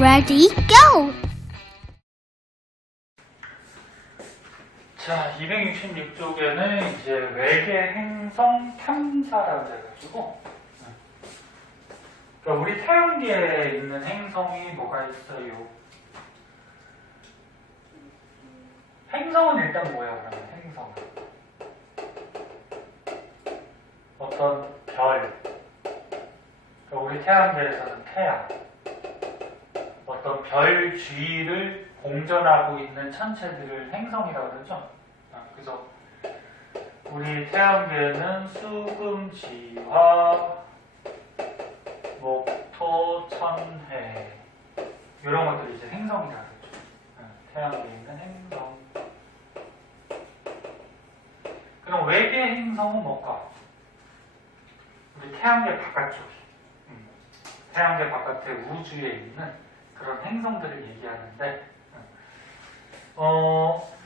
Ready, go! 자, 266쪽에는 이제 외계 행성 탐사라고 해가지고, 그러니까 우리 태양계에 있는 행성이 뭐가 있어요? 행성은 일단 뭐야, 그러면 행성은? 어떤 별, 그러니까 우리 태양계에서는 태양, 어떤 별 주위를 공전하고 있는 천체들을 행성이라고 그러죠. 그래서 우리 태양계에는 수금지화, 목토, 천해 이런 것들이 이제 행성이라고 그러죠. 태양계에 있는 행성. 그럼 외계 행성은 뭘까? 우리 태양계 바깥쪽에, 태양계 바깥의 우주에 있는 그런 행성들을 얘기하는데,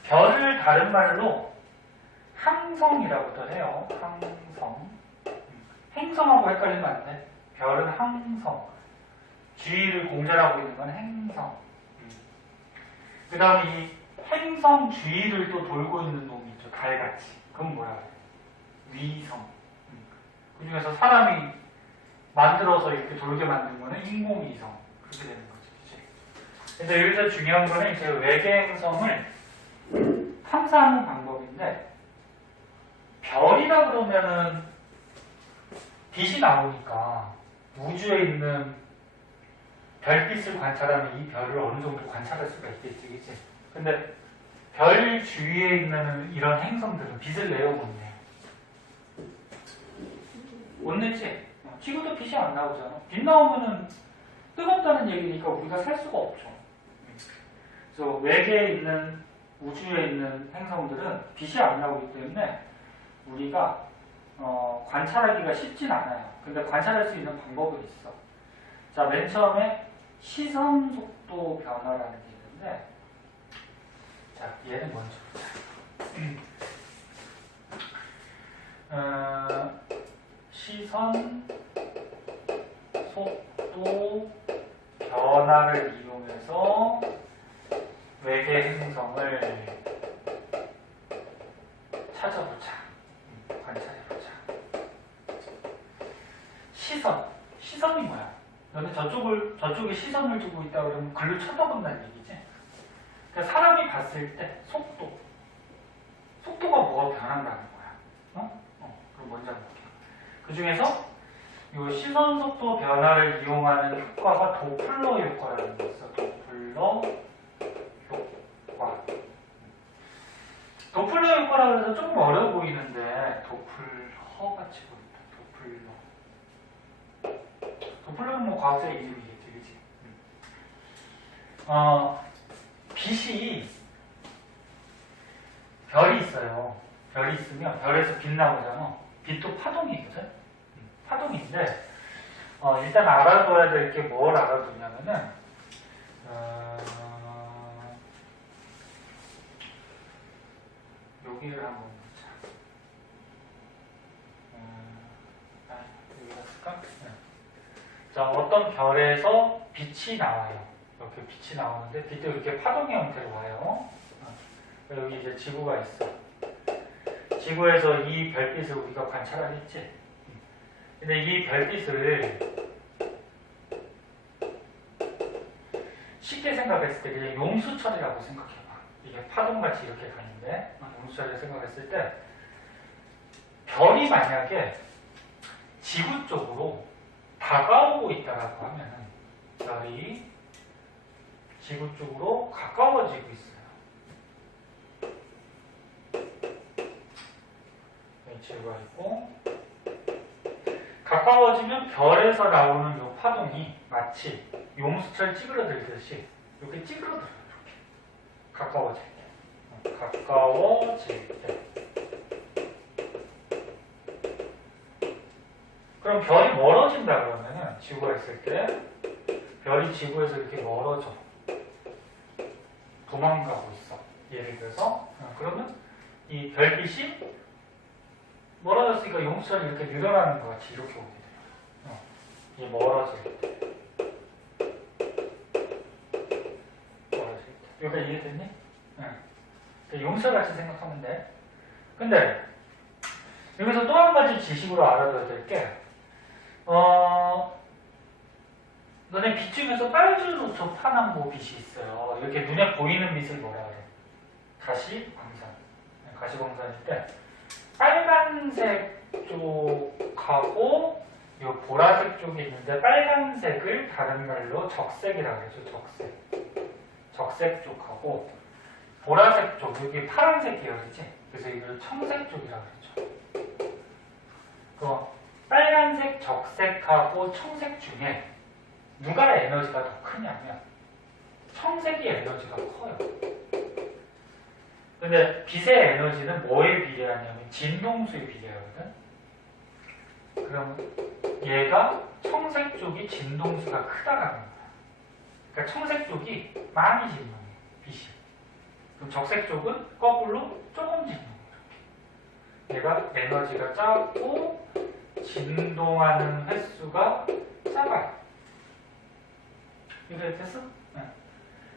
별을 다른 말로 항성이라고도 해요. 항성. 행성하고 헷갈리면 안 돼. 별은 항성. 주위를 공전하고 있는 건 행성. 그 다음에 이 행성 주위를 또 돌고 있는 놈이 있죠. 달같이. 그건 뭐야? 위성. 그 중에서 사람이 만들어서 이렇게 돌게 만든 거는 인공위성. 그렇게 되는 거죠. 그래서 여기서 중요한 거는 이제 외계 행성을 탐사하는 방법인데, 별이라 그러면은 빛이 나오니까 우주에 있는 별빛을 관찰하면 이 별을 어느 정도 관찰할 수가 있겠지, 그치? 근데 별 주위에 있는 이런 행성들은 빛을 내요, 못 내? 못 내지? 지구도 빛이 안 나오잖아. 빛 나오면은 뜨겁다는 얘기니까 우리가 살 수가 없죠. 그래서 외계에 있는, 우주에 있는 행성들은 빛이 안 나오기 때문에 우리가 관찰하기가 쉽진 않아요. 근데 관찰할 수 있는 방법은 있어. 자, 맨 처음에 시선 속도 변화라는 게 있는데, 자, 얘는 먼저 보자. 시선 속도 변화를 이용해서 외계 행성을 찾아보자. 관찰해보자. 시선이 뭐야? 너는 저쪽에 시선을 두고 있다 그러면 글로 쳐다본다는 얘기지? 그러니까 사람이 봤을 때 속도가 뭐가 변한다는 거야. 그럼 먼저 볼게. 그 중에서 이 시선 속도 변화를 이용하는 효과가 도플러 효과라는 게 있어. 도플러 효과. 도플러 효과라고 해서 조금 어려워 보이는데 도플러 같이 보인다. 도플러는 뭐 과학자 이름이겠지, 그치? 빛이, 별이 있어요. 별이 있으면 별에서 빛 나오잖아. 빛도 파동이거든? 파동인데, 일단 알아둬야 될 게 뭘 알아두냐면은, 여기를 한번 보자. 여기가 쓸까? 네. 자, 어떤 별에서 빛이 나와요. 이렇게 빛이 나오는데, 빛도 이렇게 파동의 형태로 와요. 여기 이제 지구가 있어. 지구에서 이 별빛을 우리가 관찰하겠지? 근데 이 별빛을 쉽게 생각했을 때 그냥 용수철이라고 생각해봐. 이게 파동같이 이렇게 가는데 용수철이라고 생각했을 때 별이 만약에 지구 쪽으로 다가오고 있다라고 하면은 별이 지구 쪽으로 가까워지고 있어요. 여기 지구가 있고 가까워지면 별에서 나오는 이 파동이 마치 용수철 찌그러들듯이 이렇게 찌그러들어요. 이렇게 가까워질 때. 가까워질 때. 그럼 별이 멀어진다 그러면은 지구가 있을 때 별이 지구에서 이렇게 멀어져. 도망가고 있어. 예를 들어서 그러면 이 별빛이 멀어졌으니까 용수철이 이렇게 늘어나는 것 같이 이렇게 오게 돼요. 이게 멀어질 때. 여기가 이해됐니? 응. 용설같이 생각하면 돼. 근데 여기서 또 한 가지 지식으로 알아둬야 될 게, 너네 빛 중에서 빨주노초 파남보 빛이 있어요. 이렇게 눈에 보이는 빛을 뭐라 그래? 가시광선. 가시광선일 때 빨간색 쪽하고 이 보라색 쪽이 있는데 빨간색을 다른 말로 적색이라고 그러죠. 적색. 적색 쪽하고 보라색 쪽, 여기 파란색 계열이지. 그래서 이걸 청색 쪽이라고 그러죠. 그 빨간색, 적색하고 청색 중에 누가 에너지가 더 크냐면 청색이 에너지가 커요. 근데 빛의 에너지는 뭐에 비례하냐면 진동수에 비례하거든. 그럼 얘가 청색 쪽이 진동수가 크다라는 거야. 그러니까 청색 쪽이 많이 진동해, 빛이. 그럼 적색 쪽은 거꾸로 조금 진동해. 얘가 에너지가 작고 진동하는 횟수가 작아요. 이래 됐어? 네.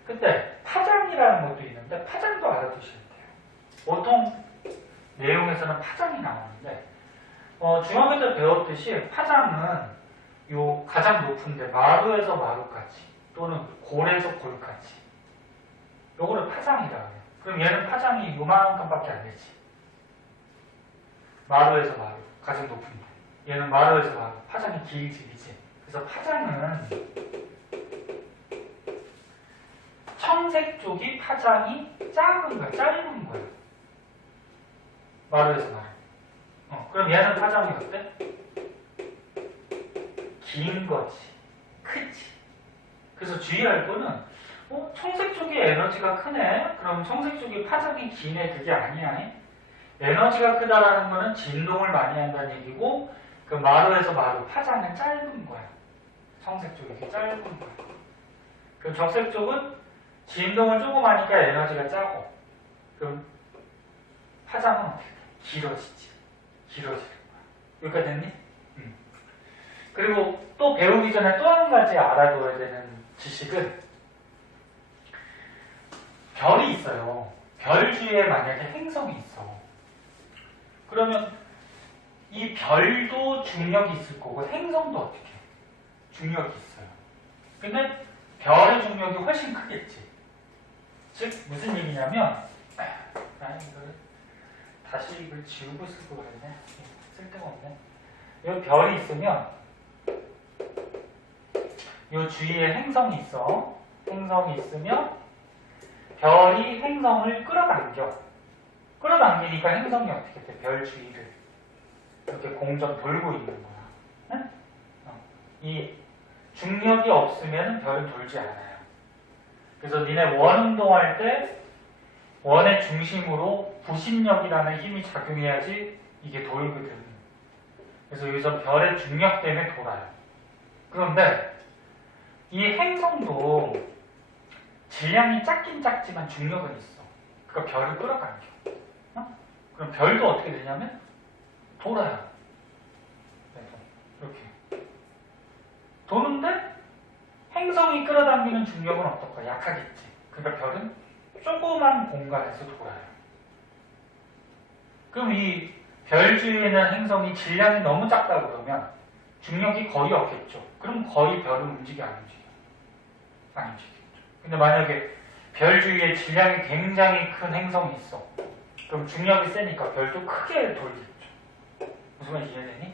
근데 파장이라는 것도 있는데 파장도 알아두셔야 돼요. 보통 내용에서는 파장이 나오는데 중학교 때 배웠듯이 파장은 요 가장 높은데 마루에서 마루까지 또는 골에서 골까지 요거를 파장이라고 해요. 그럼 얘는 파장이 요만큼밖에 안 되지. 마루에서 마루 가장 높은데 얘는 마루에서 마루 파장이 길지. 그래서 파장은 청색 쪽이 파장이 작은 거야, 짧은 거야. 마루에서 마루. 그럼 얘는 파장이 어때? 긴 거지, 크지. 그래서 주의할 거는 청색 쪽이 에너지가 크네. 그럼 청색 쪽이 파장이 기네. 그게 아니야. 에너지가 크다라는 거는 진동을 많이 한다는 얘기고, 그 마루에서 마루 파장은 짧은 거야. 청색 쪽이 이렇게 짧은 거야. 그럼 적색 쪽은 진동을 조금 하니까 에너지가 작고, 그럼 파장은 어떻게 돼? 길어지지. 길어지는 거야. 여기까지 됐니? 그리고 또 배우기 전에 또 한 가지 알아둬야 되는 지식은 별이 있어요. 별 주위에 만약에 행성이 있어. 그러면 이 별도 중력이 있을 거고 행성도 어떻게 해? 중력이 있어요. 근데 별의 중력이 훨씬 크겠지. 즉 무슨 얘기냐면 이걸 다시 이걸 지우고 쓸 거 그랬네. 쓸데가 없네. 이 별이 있으면 이 주위에 행성이 있어. 행성이 있으면 별이 행성을 끌어당겨. 끌어당기니까 행성이 어떻게 돼? 별 주위를 이렇게 공전 돌고 있는 거야. 응? 이 중력이 없으면 별은 돌지 않아요. 그래서 니네 원 운동할 때 원의 중심으로 부신력이라는 힘이 작용해야지 이게 돌거든. 그래서 여기서 별의 중력 때문에 돌아요. 그런데 이 행성도 질량이 작긴 작지만 중력은 있어. 그러니까 별을 끌어당겨. 그럼 별도 어떻게 되냐면 돌아요. 이렇게 도는데 행성이 끌어당기는 중력은 어떨까? 약하겠지. 그러니까 별은 조그만 공간에서 돌아요. 그럼 이 별 주위에 있는 행성이 질량이 너무 작다 그러면 중력이 거의 없겠죠. 그럼 거의 별은 움직여 안 움직여? 안 움직이겠죠. 근데 만약에 별 주위에 질량이 굉장히 큰 행성이 있어. 그럼 중력이 세니까 별도 크게 돌겠죠. 무슨 말인지 이해되니?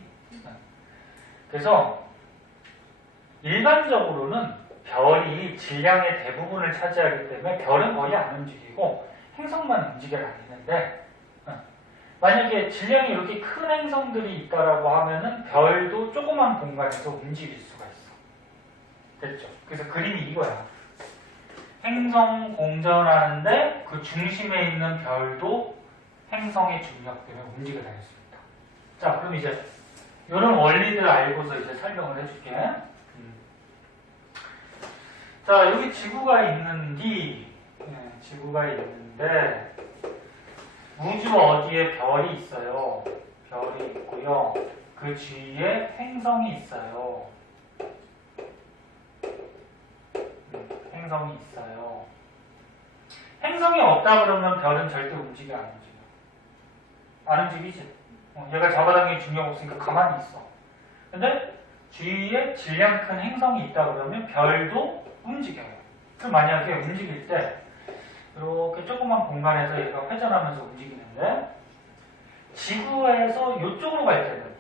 그래서 일반적으로는 별이 질량의 대부분을 차지하기 때문에 별은 거의 안 움직이고 행성만 움직여 다니는데 만약에 질량이 이렇게 큰 행성들이 있다라고 하면은 별도 조그만 공간에서 움직일 수가 있어. 됐죠? 그래서 그림이 이거야. 행성 공전하는데 그 중심에 있는 별도 행성의 중력 때문에 움직여 다닐 수 있다. 자, 그럼 이제 이런 원리들 알고서 이제 설명을 해줄게. 자, 여기 지구가 있는데, 지구가 있는데, 우주 어디에 별이 있어요. 별이 있고요. 그 주위에 행성이 있어요. 행성이 있어요. 행성이 없다 그러면 별은 절대 움직여 안 움직여? 안 움직이지. 얘가 잡아당기는 중력 없으니까 가만히 있어. 근데 주위에 질량 큰 행성이 있다 그러면 별도 움직여요. 그럼 만약에 움직일 때 이렇게 조그만 공간에서 얘가 회전하면서 움직이는데 지구에서 이쪽으로 갈 때는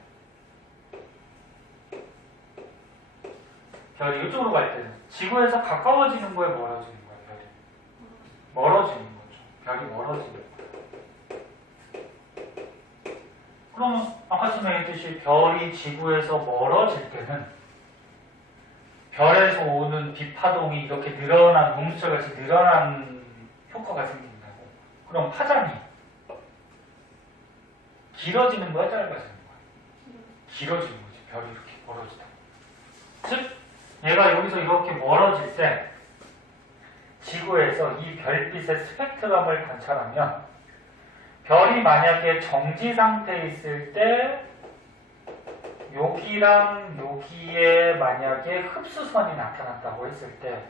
별이 이쪽으로 갈 때는 지구에서 가까워지는 거에 멀어지는 거예요. 별이 멀어지는 거죠. 별이 멀어지는 거예요. 그러면 아까 전에 얘기했듯이 별이 지구에서 멀어질 때는 별에서 오는 빛파동이 이렇게 늘어난 뭉수철같이 늘어난 효과가 생긴다고. 그럼 파장이 길어지는 거야, 짧아지는 거야? 길어지는 거지. 별이 이렇게 멀어지다. 즉, 얘가 여기서 이렇게 멀어질 때 지구에서 이 별빛의 스펙트럼을 관찰하면 별이 만약에 정지 상태에 있을 때 여기랑 여기에 만약에 흡수선이 나타났다고 했을 때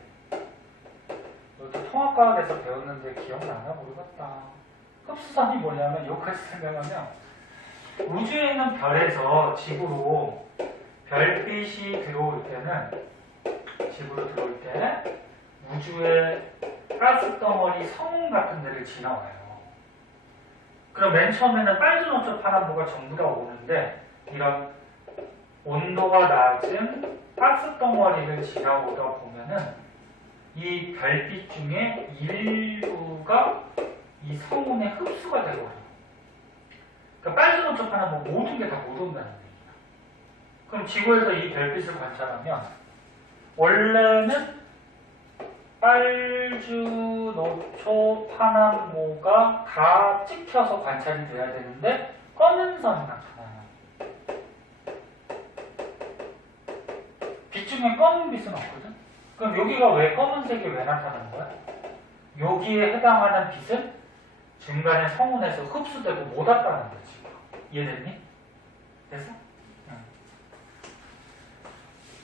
이것도 통합과학에서 배웠는데 기억나나 모르겠다. 흡수선이 뭐냐면 여기까지 설명하면 우주에 있는 별에서 지구로 별빛이 들어올 때는 지구로 들어올 때 우주의 가스덩어리 성운 같은 데를 지나와요. 그럼 맨 처음에는 빨주노초 파란보가 전부 다 오는데 이런 온도가 낮은 가스덩어리를 지나오다 보면은 이 별빛 중에 일부가 이 성운에 흡수가 되거든요. 그러니까 빨주노초 파란보 모든 게 다 못 온다는 얘기예요. 그럼 지구에서 이 별빛을 관찰하면 원래는 빨주노초 파남모가 다 찍혀서 관찰이 돼야 되는데 검은 선이 나타나요. 빛 중에 검은 빛은 없거든? 그럼 여기가 왜 검은색이 왜 나타나는 거야? 여기에 해당하는 빛은 중간에 성운에서 흡수되고 못 왔다는 거지. 이해됐니? 됐어? 응.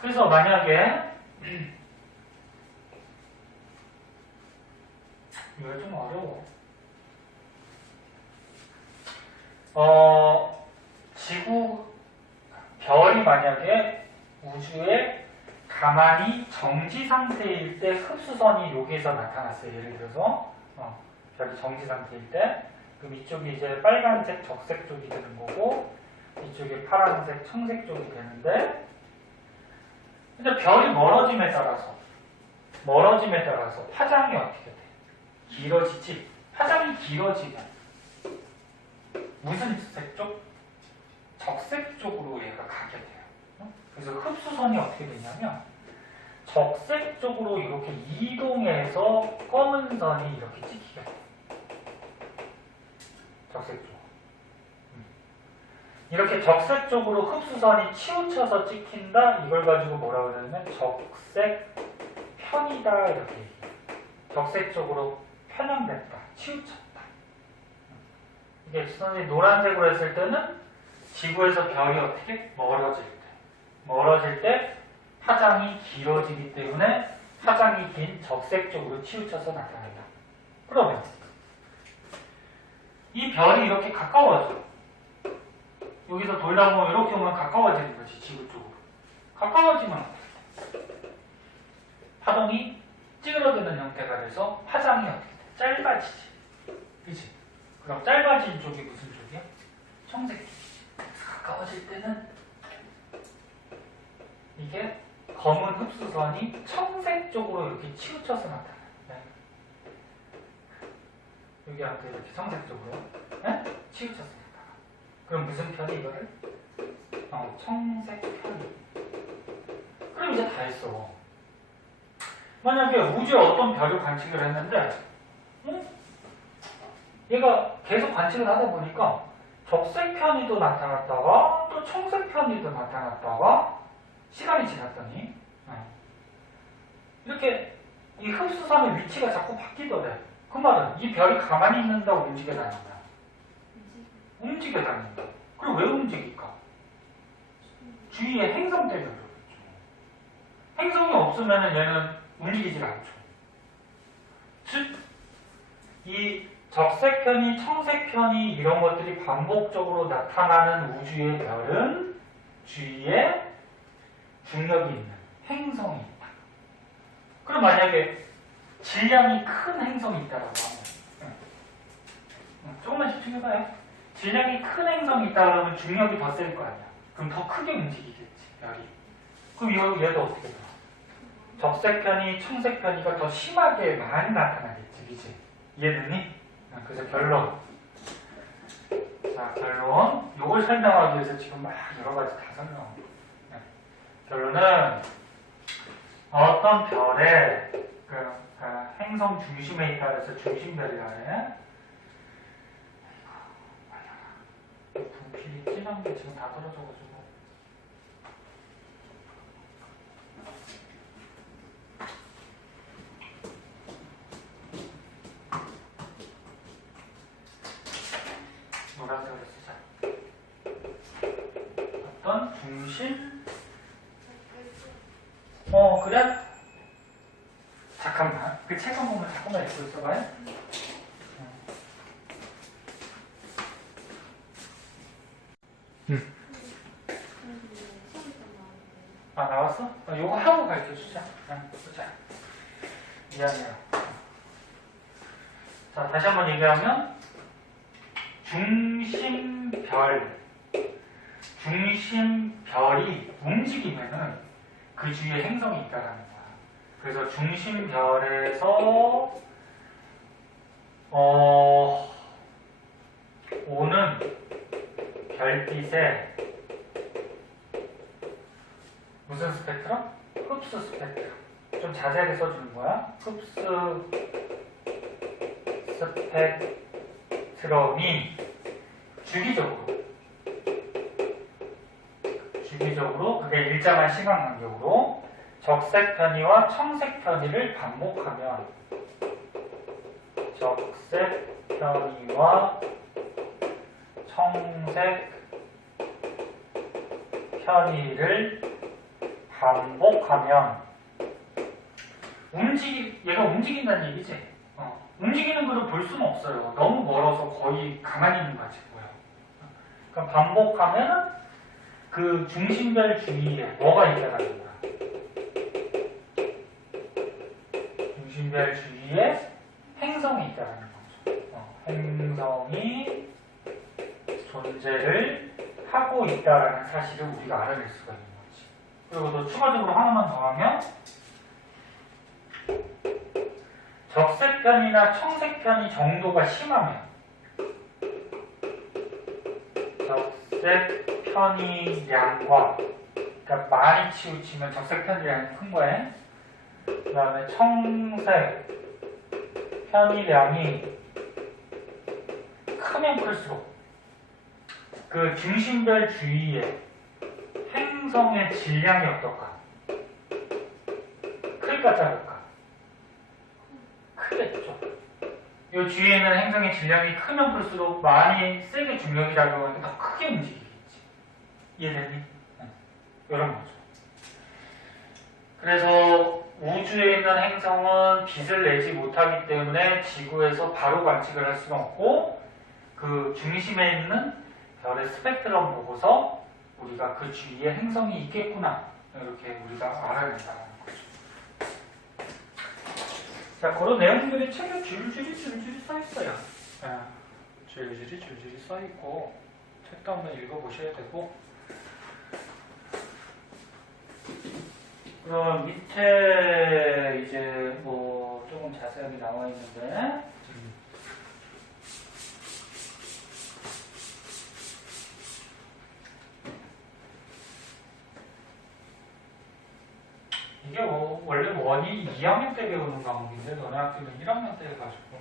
그래서 만약에 이거 좀 어려워. 별이 만약에 우주에 가만히 정지 상태일 때 흡수선이 여기에서 나타났어요. 예를 들어서 별이 정지 상태일 때 그럼 이쪽이 이제 빨간색 적색 쪽이 되는 거고 이쪽이 파란색 청색 쪽이 되는데 근데 별이 멀어짐에 따라서 파장이 어떻게 돼? 길어지지? 파장이 길어지면 무슨 색 쪽? 적색 쪽으로 얘가 가게 돼요. 그래서 흡수선이 어떻게 되냐면 적색 쪽으로 이렇게 이동해서 검은 선이 이렇게 찍히게 돼요. 적색 쪽. 이렇게 적색 쪽으로 흡수선이 치우쳐서 찍힌다? 이걸 가지고 뭐라 그러냐면 적색 편이다 이렇게 얘기해요. 적색 쪽으로 편향됐다, 치우쳤다. 이게 선이 노란색으로 했을 때는 지구에서 별이 어떻게 멀어질 때 파장이 길어지기 때문에 파장이 긴 적색 쪽으로 치우쳐서 나타난다. 그러면 이 별이 이렇게 가까워져. 여기서 돌다 보면 이렇게 오면 가까워지는 거지, 지구 쪽으로. 가까워지면 파동이 찌그러드는 형태가 돼서 파장이 어떻게 돼? 짧아지지. 그치? 그럼 짧아진 쪽이 무슨 쪽이야? 청색 쪽이지. 가까워질 때는 이게 검은 흡수선이 청색 쪽으로 이렇게 치우쳐서 나타나요. 네. 여기한테 이렇게 청색 쪽으로 네? 치우쳐서 나타나. 그럼 무슨 편이 이거를? 청색 편이. 그럼 이제 다 했어. 만약에 우주에 어떤 별을 관측을 했는데 얘가 계속 관측을 하다 보니까 적색 편이도 나타났다가 또 청색 편이도 나타났다가 시간이 지났더니 이렇게 이 흡수선의 위치가 자꾸 바뀌더래. 그 말은 이 별이 가만히 있는다 움직여 다닌다? 움직여 다닌다. 그럼 왜 움직일까? 주위에 행성 때문에 그렇겠죠. 행성이 없으면 얘는 움직이질 않죠. 즉 이 적색편이, 청색편이 이런 것들이 반복적으로 나타나는 우주의 별은 주위에 중력이 있는 행성이 있다. 그럼 만약에 질량이 큰 행성이 있다라고 하면 조금만 집중해봐요. 질량이 큰 행성이 있다 그러면 중력이 더 셀 거 아니야. 그럼 더 크게 움직이겠지, 별이. 그럼 얘도 어떻게 돼? 적색편이, 청색편이가 더 심하게 많이 나타나겠지, 그치? 이해됐니? 그래서 결론. 자, 결론. 요걸 설명하기 위해서 지금 막 여러 가지 다 설명합니다. 결론은 어떤 별의 행성 중심에 있다 그래서 중심별이라네. 분필이 진한 게 지금 다 떨어져가지고. 노란색으로 쓰자. 어떤 중심? 그래? 잠깐만. 그 책 한 번만 잠깐만 읽고 있어봐요. 아, 나왔어? 요거 하고 가르쳐 주자. 보자. 미안해요. 자, 다시 한번 얘기하면, 중심별이 움직이면은 그 주위에 행성이 있다라는 거야. 그래서 중심별에서 오는 별빛에 무슨 스펙트럼? 흡수 스펙트럼. 좀 자세하게 써주는 거야. 흡수 스펙트럼이 주기적으로 그게 일정한 시간 간격으로 적색 편이와 청색 편이를 반복하면 적색 편이와 청색 편이를 반복하면 얘가 움직인다는 얘기지. 움직이는 것을 볼 수는 없어요. 너무 멀어서 거의 가만히 있는 것 같이 보여요. 그러니까 반복하면 그 중심별 주위에 뭐가 있다는 거야. 중심별 주위에 행성이 있다는 거죠. 행성이 존재를 하고 있다는 사실을 우리가 알아낼 수가 있는 거지. 그리고 또 추가적으로 하나만 더 하면 적색편이나 청색편이 정도가 심하면 적색편이량과 그러니까 많이 치우치면 적색편이량이 큰 거예요. 그 다음에 청색편이량이 크면 클수록 그 중심별 주위에 행성의 질량이 어떨까? 클까 작을까? 크겠죠. 이 주위에는 행성의 질량이 크면 클수록 많이 세게 중력이라고 하니까 더 크게 움직이겠지. 이해됐니? 이런 거죠. 그래서 우주에 있는 행성은 빛을 내지 못하기 때문에 지구에서 바로 관측을 할 수는 없고 그 중심에 있는 별의 스펙트럼 보고서 우리가 그 주위에 행성이 있겠구나 이렇게 우리가 알아낸다는 거죠. 자, 그런 내용들이 책에 줄줄이 써있어요. 줄줄이 써있고 책도 한번 읽어보셔야 되고 그럼 밑에 이제 뭐 조금 자세하게 나와 있는데 이게 원래 원이 2학년 때 배우는 과목인데 너네 학교는 1학년 때 해가지고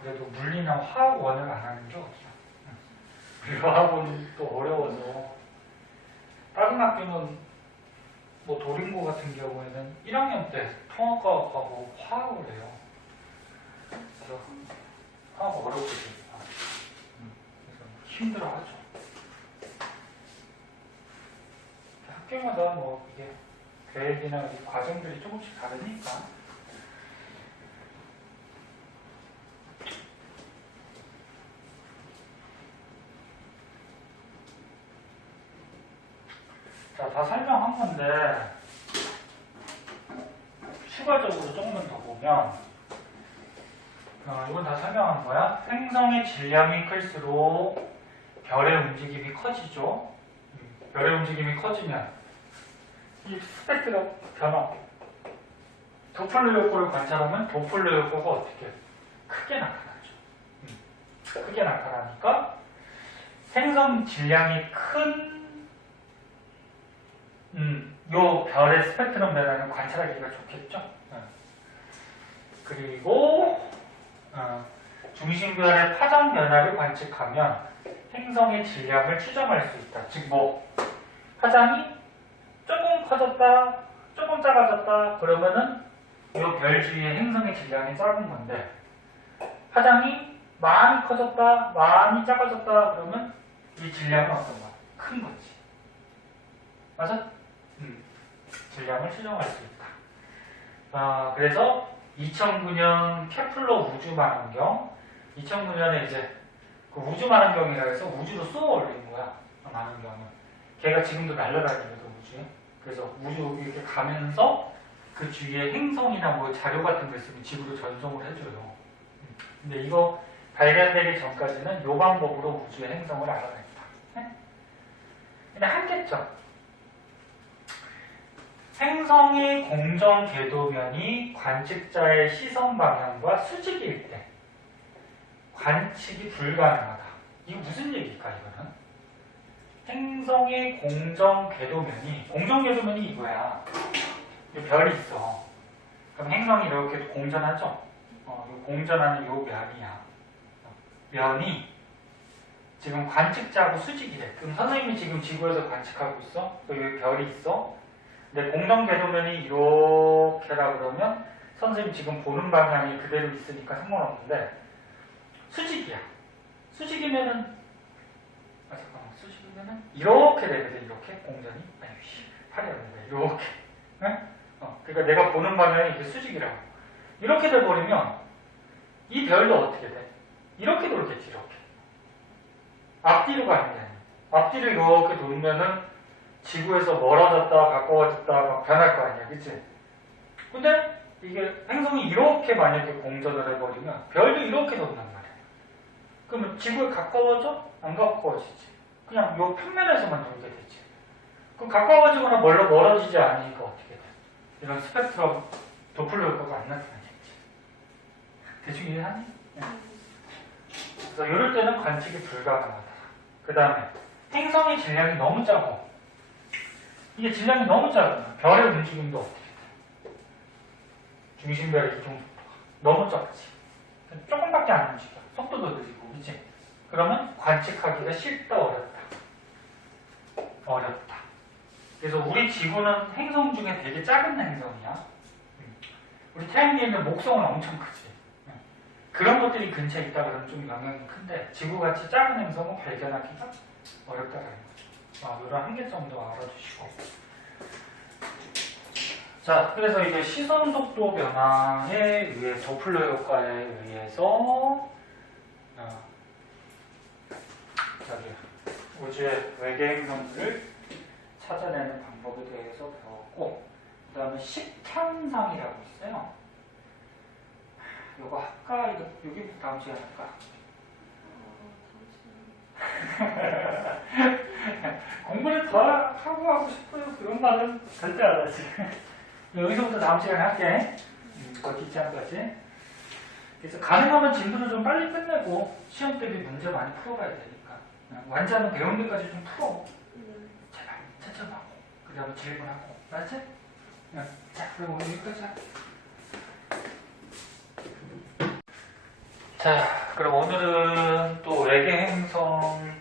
그래도 물리나 화학원을 안 하는 게 없어. 화학원이 또 어려워서 다른 학교는 뭐 도림고 같은 경우에는 1학년 때 통합과학하고 화학을 해요. 그래서 화학 어렵거든요. 그래서 힘들어하죠. 학교마다 뭐 이게 계획이나 이 과정들이 조금씩 다르니까. 자, 다 설명한 건데 추가적으로 조금만 더 보면 이건 다 설명한 거야. 행성의 질량이 클수록 별의 움직임이 커지죠. 별의 움직임이 커지면 이 스펙트럼 변화, 도플러 효과를 관찰하면 도플러 효과가 어떻게 크게 나타나죠. 크게 나타나니까 행성 질량이 큰 요 별의 스펙트럼 변화는 관찰하기가 좋겠죠. 그리고 중심별의 파장 변화를 관측하면 행성의 질량을 추정할 수 있다. 즉 뭐 파장이 조금 커졌다, 조금 작아졌다 그러면은 이 별 주위의 행성의 질량이 작은 건데 파장이 많이 커졌다, 많이 작아졌다 그러면 이 질량은 어떤 거야? 큰 거지. 맞아? 질량을 추정할 수 있다. 그래서 2009년 케플러 우주만원경 2009년에 이제 그 우주만원경이라 해서 우주로 쏘아 올린 거야. 만원경을. 걔가 지금도 날아다니거든 우주에. 그래서 우주 이렇게 가면서 그 주위에 행성이나 뭐 자료 같은 거 있으면 지구로 전송을 해줘요. 근데 이거 발견되기 전까지는 요 방법으로 우주의 행성을 알아냈다. 근데 한계점. 행성의 공정 궤도면이 관측자의 시선 방향과 수직일 때 관측이 불가능하다. 이게 무슨 얘기일까 이거는? 행성의 공정 궤도면이 이거야. 이 별이 있어. 그럼 행성이 이렇게 공전하죠? 공전하는 요 면이야. 면이 지금 관측자하고 수직이래. 그럼 선생님이 지금 지구에서 관측하고 있어? 또 여기 별이 있어? 근데 공정 궤도면이 이렇게라 그러면 선생님 지금 보는 방향이 그대로 있으니까 상관없는데 수직이야. 수직이면은 수직이면은 이렇게 되거든. 이렇게 공전이 팔이 안 돼. 이렇게. 네? 그러니까 내가 보는 방향이 이게 수직이라고. 이렇게 돼버리면 이 별도 어떻게 돼? 이렇게 돌겠지. 이렇게. 앞뒤로 가는 게 아니야. 앞뒤로 이렇게 돌면은 지구에서 멀어졌다 가까워졌다 막 변할 거 아니야. 그치? 근데 이게 행성이 이렇게 만약에 공전을 해버리면 별도 이렇게 돈단 말이야. 그러면 지구에 가까워져? 안 가까워지지. 그냥 요 평면에서만 돌게 되지. 그럼 가까워지거나 멀어지지 않으니까 어떻게 돼? 이런 스펙트럼 도플러 효과가 안 나타나겠지. 대충 이해하니? 네. 그래서 이럴 때는 관측이 불가능하다. 그 다음에 행성의 질량이 너무 작아. 이게 질량이 너무 작으면 별의 움직임도 어떻게 돼? 중심별의 이동 속도가 너무 작지. 조금밖에 안 움직여. 속도도 느리고, 그치? 그러면 관측하기가 쉽다, 어렵다? 어렵다. 그래서 우리 지구는 행성 중에 되게 작은 행성이야. 우리 태양에 있는 목성은 엄청 크지. 그런 것들이 근처에 있다 그러면 좀 영향이 큰데 지구같이 작은 행성은 발견하기가 어렵다라는 거죠. 이런 한계점도 알아두시고. 자, 그래서 이제 시선 속도 변화에 의해 도플러 효과에 의해서 우주의 외계 행성들을 찾아내는 방법에 대해서 배웠고, 그 다음에 식현상이라고 있어요. 요거 할까? 이거 여기부터 다음 시간에 할까? 공부를 더 하고 싶어요. 그런 말은 절대 안 하지. 여기서부터 다음 시간에 할게. 그 뒷장까지. 그래서 가능하면 진도를 좀 빨리 끝내고 시험 대비 문제 많이 풀어봐야 되니까. 완전히 배운 데까지 좀 풀어. 제발 천천히 하고. 그 다음에 질문하고. 알았지? 자, 그럼 오늘 여기까지 할게. 자, 그럼 오늘은 또 외계 행성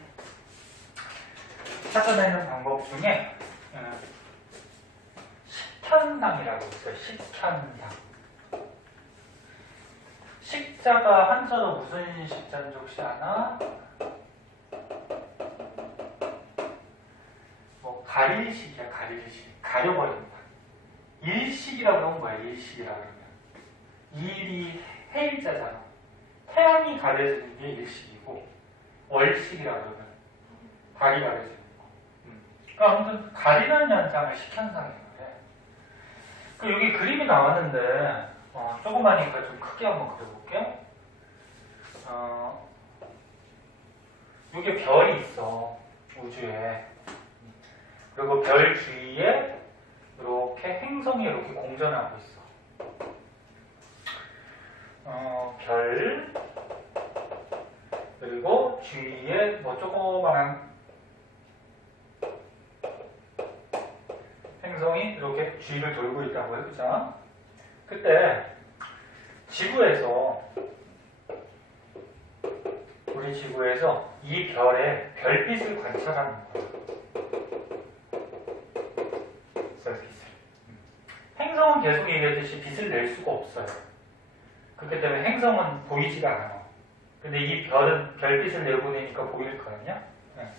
찾아내는 방법 중에 식현상이라고 있어요. 식현상. 식자가 한자로 무슨 식자인지 혹시 아나? 뭐 가일식이야. 가려버린다. 일식이라고 한 거야. 일식이라고 하면 일이 해일자잖아. 태양이 가려지는 게 일식이고 월식이라고 하면 달이 가려지는 거. 그러니까 아무튼 가리는 현상을 식현상이에요. 여기 그림이 나왔는데 조그마니까 좀 크게 한번 그려볼게요. 여기 별이 있어. 우주에. 그리고 별 주위에 이렇게 행성이 이렇게 공전하고 있어. 별 그리고 주위에 뭐 조그만한 행성이 이렇게 주위를 돌고 있다고 해보자. 그때 우리 지구에서 이 별의 별빛을 관찰하는 거야. 별빛을. 행성은 계속 얘기했듯이 빛을 낼 수가 없어요. 그렇기 때문에 행성은 보이지가 않아. 근데 이 별은 별빛을 내보내니까 보일 거 아니야? 네.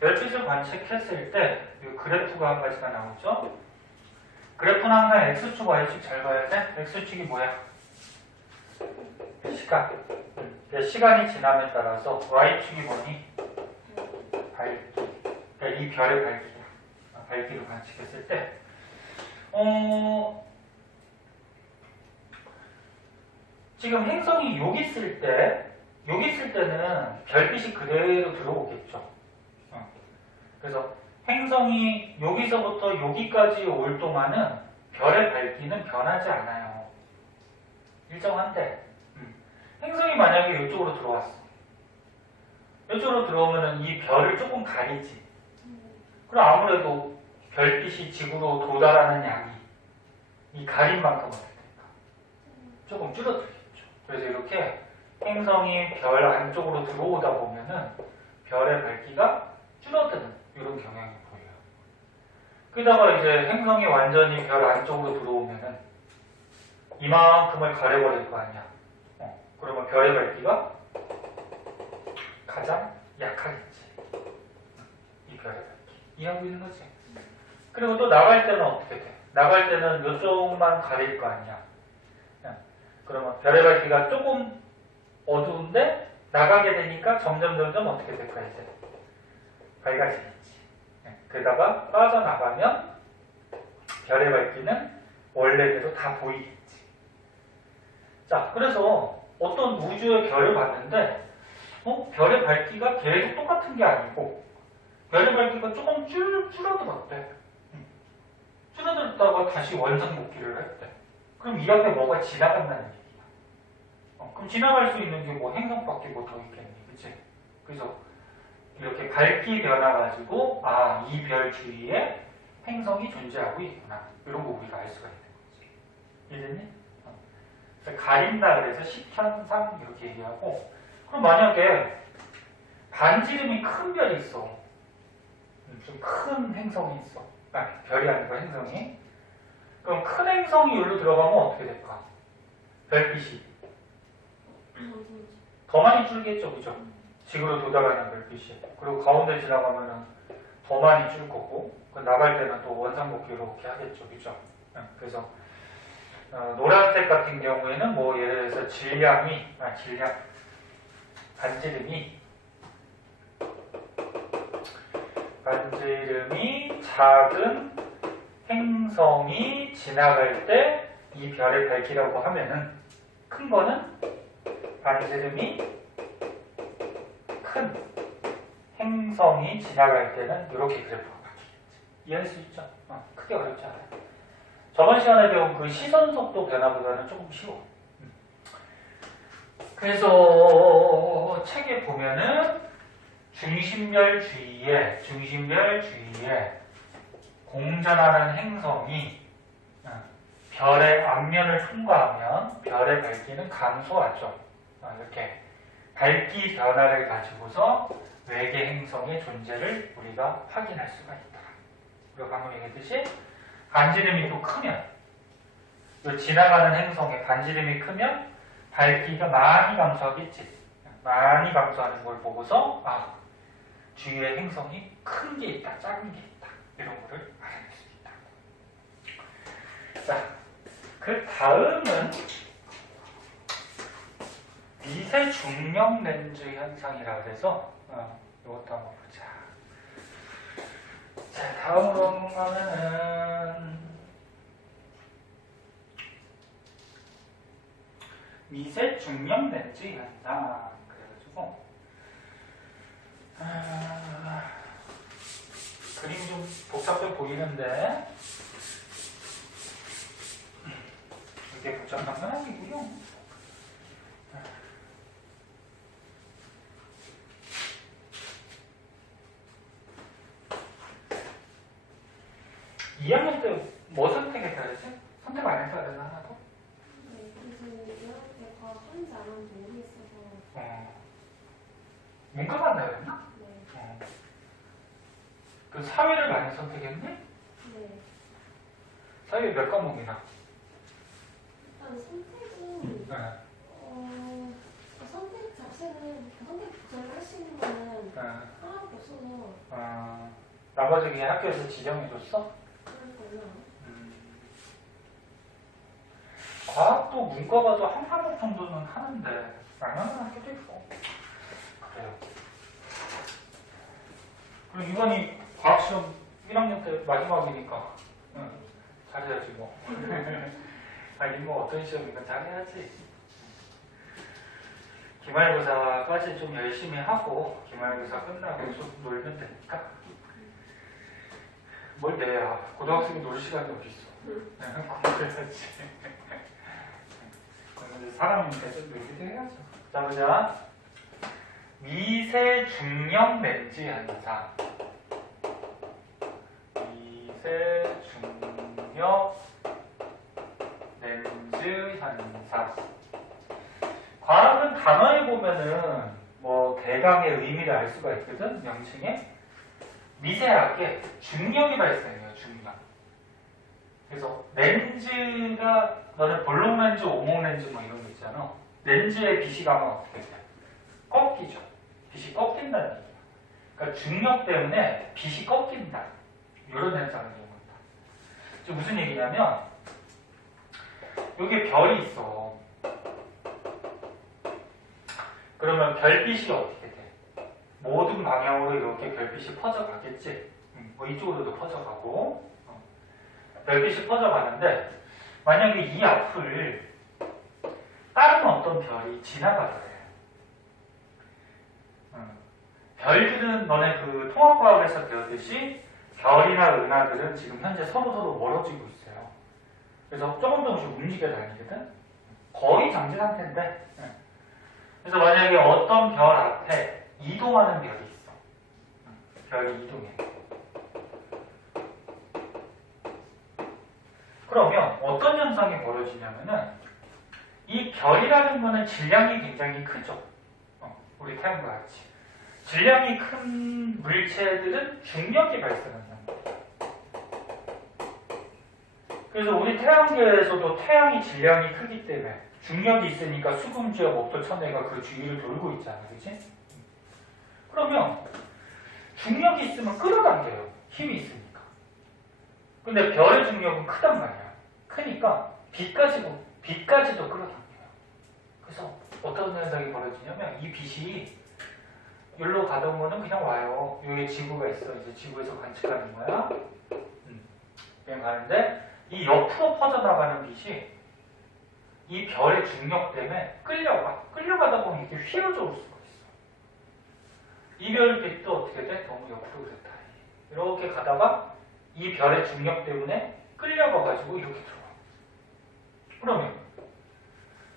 별빛을 관측했을 때 이 그래프가 한 가지가 나오죠. 그래프는 항상 X축, Y축 잘 봐야 돼. X축이 뭐야? 시간. 시간이 지남에 따라서 Y축이 뭐니? 밝기. 그러니까 이 별의 밝기야. 밝기를 관측했을 때 지금 행성이 여기 있을 때는 별빛이 그대로 들어오겠죠. 그래서 행성이 여기서부터 여기까지 올 동안은 별의 밝기는 변하지 않아요. 일정한데 행성이 만약에 이쪽으로 들어왔어. 이쪽으로 들어오면은 이 별을 조금 가리지. 그럼 아무래도 별빛이 지구로 도달하는 양이 이 가린 만큼 어떻게 될까? 조금 줄어들겠죠. 그래서 이렇게 행성이 별 안쪽으로 들어오다 보면은 별의 밝기가 줄어드는 이런 경향이 보여요. 그러다가 이제 행성이 완전히 별 안쪽으로 들어오면은 이만큼을 가려버릴 거 아니야. 그러면 별의 밝기가 가장 약하겠지. 이 별의 밝기. 이해하고 있는 거지? 그리고 또 나갈 때는 어떻게 돼? 나갈 때는 이쪽만 가릴 거 아니야. 그러면 별의 밝기가 조금 어두운데 나가게 되니까 점점 어떻게 될까 이제? 밝아지겠지. 그러다가 빠져나가면 별의 밝기는 원래대로 다 보이겠지. 자, 그래서 어떤 우주의 별을 봤는데 별의 밝기가 계속 똑같은 게 아니고 별의 밝기가 조금 줄어들었대. 줄어들었다가 다시 원상복귀를 했대. 그럼 이 앞에 뭐가 지나간다는 얘기야. 그럼 지나갈 수 있는 게 뭐 행성밖에 뭐 더 있겠니, 그치? 그래서 이렇게 밝기 변화 가지고 이 별 주위에 행성이 존재하고 있구나. 이런 거 우리가 알 수가 있는 거지. 이해됐니? 그래서 가린다 그래서 식현상 이렇게 얘기하고 그럼 만약에 반지름이 큰 별이 있어. 좀 큰 행성이 있어. 별이 아니고 행성이. 그럼 큰 행성이 여기로 들어가면 어떻게 될까? 별빛이 더 많이 줄겠죠, 그죠? 지구로 도달하는 별빛이. 그리고 가운데 지나가면은 더 많이 줄 거고, 나갈 때는 또 원상복귀 이렇게 하겠죠, 그죠? 그래서 노란색 같은 경우에는 뭐 예를 들어서 반지름이 작은 행성이 지나갈 때 이 별의 밝기라고 하면은 큰 거는 반지름이 큰 행성이 지나갈 때는 이렇게 그래프가 바뀌겠지. 이해할 수 있죠? 크게 어렵지 않아요. 저번 시간에 배운 그 시선 속도 변화보다는 조금 쉬워. 그래서 책에 보면은 중심별 주위에 공전하는 행성이 별의 앞면을 통과하면 별의 밝기는 감소하죠. 이렇게 밝기 변화를 가지고서 외계 행성의 존재를 우리가 확인할 수가 있다. 우리가 방금 얘기했듯이 반지름이 또 크면 지나가는 행성의 반지름이 크면 밝기가 많이 감소하겠지. 많이 감소하는 걸 보고서 주위에 행성이 큰 게 있다, 작은 게 있다. 이런 거를 알아낼 수 있다. 자, 그 다음은 미세 중력 렌즈 현상이라 그래서 이것도 한번 보자. 자, 다음으로 넘어가면은 미세 중력 렌즈 현상. 그래가지고 그림 좀 복잡해 보이는데 이게 복잡한 건 아니고요. 이 2학년 때 뭐 선택했다 그랬지? 선택 안 했다 그랬나 하나도? 네, 그래서 이렇게 다 하는지 안 하는지 모르겠어서. 문과만 나였나? 네. 그 사회를 많이 선택했니? 네. 사회 몇 과목이나? 일단 선택은 선택 자체는 선택 자체를 할 수 있는 거는 하나밖에 없어서. 나머지 그냥 학교에서 지정해줬어? 그럴걸요. 과학도 문과가도 한 과목 정도는 하는데 안 하는 학교도 있고 그래요. 그리고 이번이 과학시험 1학년 때 마지막이니까 잘해야지 뭐. 아니 뭐 어떤 시험이건 잘해야지. 기말고사까지 좀 열심히 하고 기말고사 끝나고 좀 놀면 되니까. 뭘 내야 고등학생이 놀 시간이 어디 있어. 공부해야지. 그런데 사람이니까 좀 놀기도 해야죠. 자 보자. 미세 중력 렌즈 현상. 미세 중력 렌즈 현상. 과학은 단어에 보면은 뭐 대강의 의미를 알 수가 있거든. 명칭에 미세하게 중력이 발생해요. 중력. 그래서 렌즈가 너는 볼록 렌즈, 오목 렌즈 뭐 이런 거 있잖아. 렌즈에 빛이 가면 어떻게 돼? 꺾이죠. 빛이 꺾인다는 얘기야. 그러니까 중력 때문에 빛이 꺾인다. 이런 현상을 얘기합니다. 지금 무슨 얘기냐면 여기 별이 있어. 그러면 별빛이 어떻게 돼? 모든 방향으로 이렇게 별빛이 퍼져가겠지. 뭐 이쪽으로도 퍼져가고 별빛이 퍼져가는데 만약에 이 앞을 다른 어떤 별이 지나가더래. 별들은 너네 그 통합과학에서 배웠듯이 별이나 은하들은 지금 현재 서로 멀어지고 있어요. 그래서 조금씩 움직여 다니거든. 거의 정지 상태인데. 그래서 만약에 어떤 별 앞에 이동하는 별이 있어. 별이 이동해. 그러면 어떤 현상이 벌어지냐면은 이 별이라는 거는 질량이 굉장히 크죠. 우리 태양과 같이. 질량이 큰 물체들은 중력이 발생한다. 그래서 우리 태양계에서도 태양이 질량이 크기 때문에 중력이 있으니까 수금지역 목도 천내가 그 주위를 돌고 있잖아. 그치? 그러면 중력이 있으면 끌어당겨요. 힘이 있으니까. 근데 별의 중력은 크단 말이야. 크니까 빛까지도 끌어당겨요. 그래서 어떤 현상이 벌어지냐면 이 빛이 여기로 가던 거는 그냥 와요. 여기 지구가 있어. 이제 지구에서 관측하는 거야. 그냥 가는데 이 옆으로 퍼져나가는 빛이 이 별의 중력 때문에 끌려가다 보면 이렇게 휘어져 올 수가 있어. 이 별빛도 어떻게 돼? 너무 옆으로 그랬다. 이렇게 가다가 이 별의 중력 때문에 끌려가가지고 이렇게 들어와. 그러면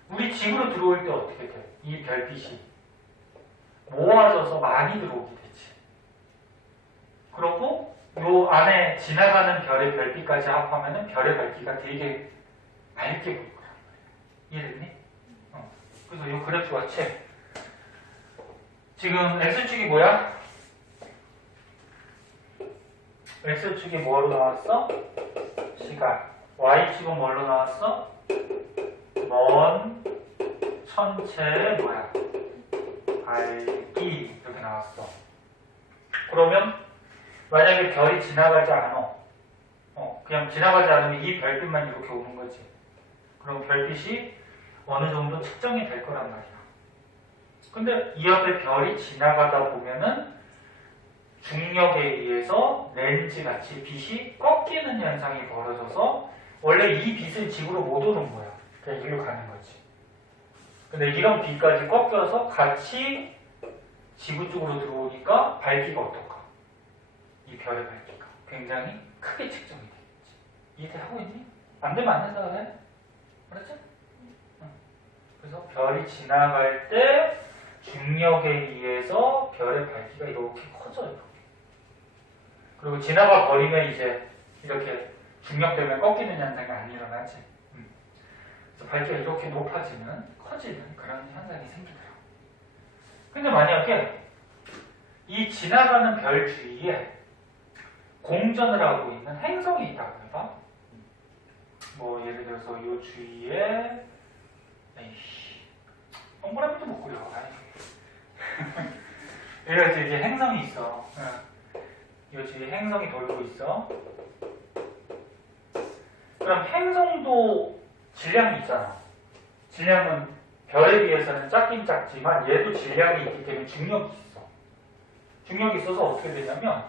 우리 지구로 들어올 때 어떻게 돼? 이 별빛이 모아져서 많이 들어오게 되지. 그러고 요 안에 지나가는 별의 별빛까지 합하면은 별의 밝기가 되게 맑게 보일 거란 말이야. 이해됐니? 그래서 요 그래프 같이 지금 X축이 뭐야? X축이 뭐로 나왔어? 시간. Y축은 뭘로 나왔어? 먼 천체 뭐야? 밝기 이렇게 나왔어. 그러면 만약에 별이 지나가지 않아. 그냥 지나가지 않으면 이 별빛만 이렇게 오는 거지. 그럼 별빛이 어느 정도 측정이 될 거란 말이야. 근데 이 옆에 별이 지나가다 보면은 중력에 의해서 렌즈같이 빛이 꺾이는 현상이 벌어져서 원래 이 빛은 지구로 못 오는 거야. 그냥 이리로 가는 거지. 근데 이런 빛까지 꺾여서 같이 지구 쪽으로 들어오니까 밝기가 어떨까? 이 별의 밝기가 굉장히 크게 측정이 되겠지. 이해하고 있니? 안 되면 안 된다 그래? 그렇지? 응. 그래서 별이 지나갈 때 중력에 의해서 별의 밝기가 이렇게 커져요. 그리고 지나가 버리면 이제 이렇게 중력 때문에 꺾이는 현상이 안 일어나지. 그래서 밝기가 이렇게 높아지는, 커지는 그런 현상이 생기더라고. 근데 만약에 이 지나가는 별 주위에 공전을 하고 있는 행성이 있다고 해봐. 뭐 예를 들어서 이 주위에 동그라미도 못 그려. 이래서 이제 행성이 있어. 이 주위에 행성이 돌고 있어. 그럼 행성도 질량이 있잖아. 질량은 별에 비해서는 작긴 작지만 얘도 질량이 있기 때문에 중력이 있어. 중력이 있어서 어떻게 되냐면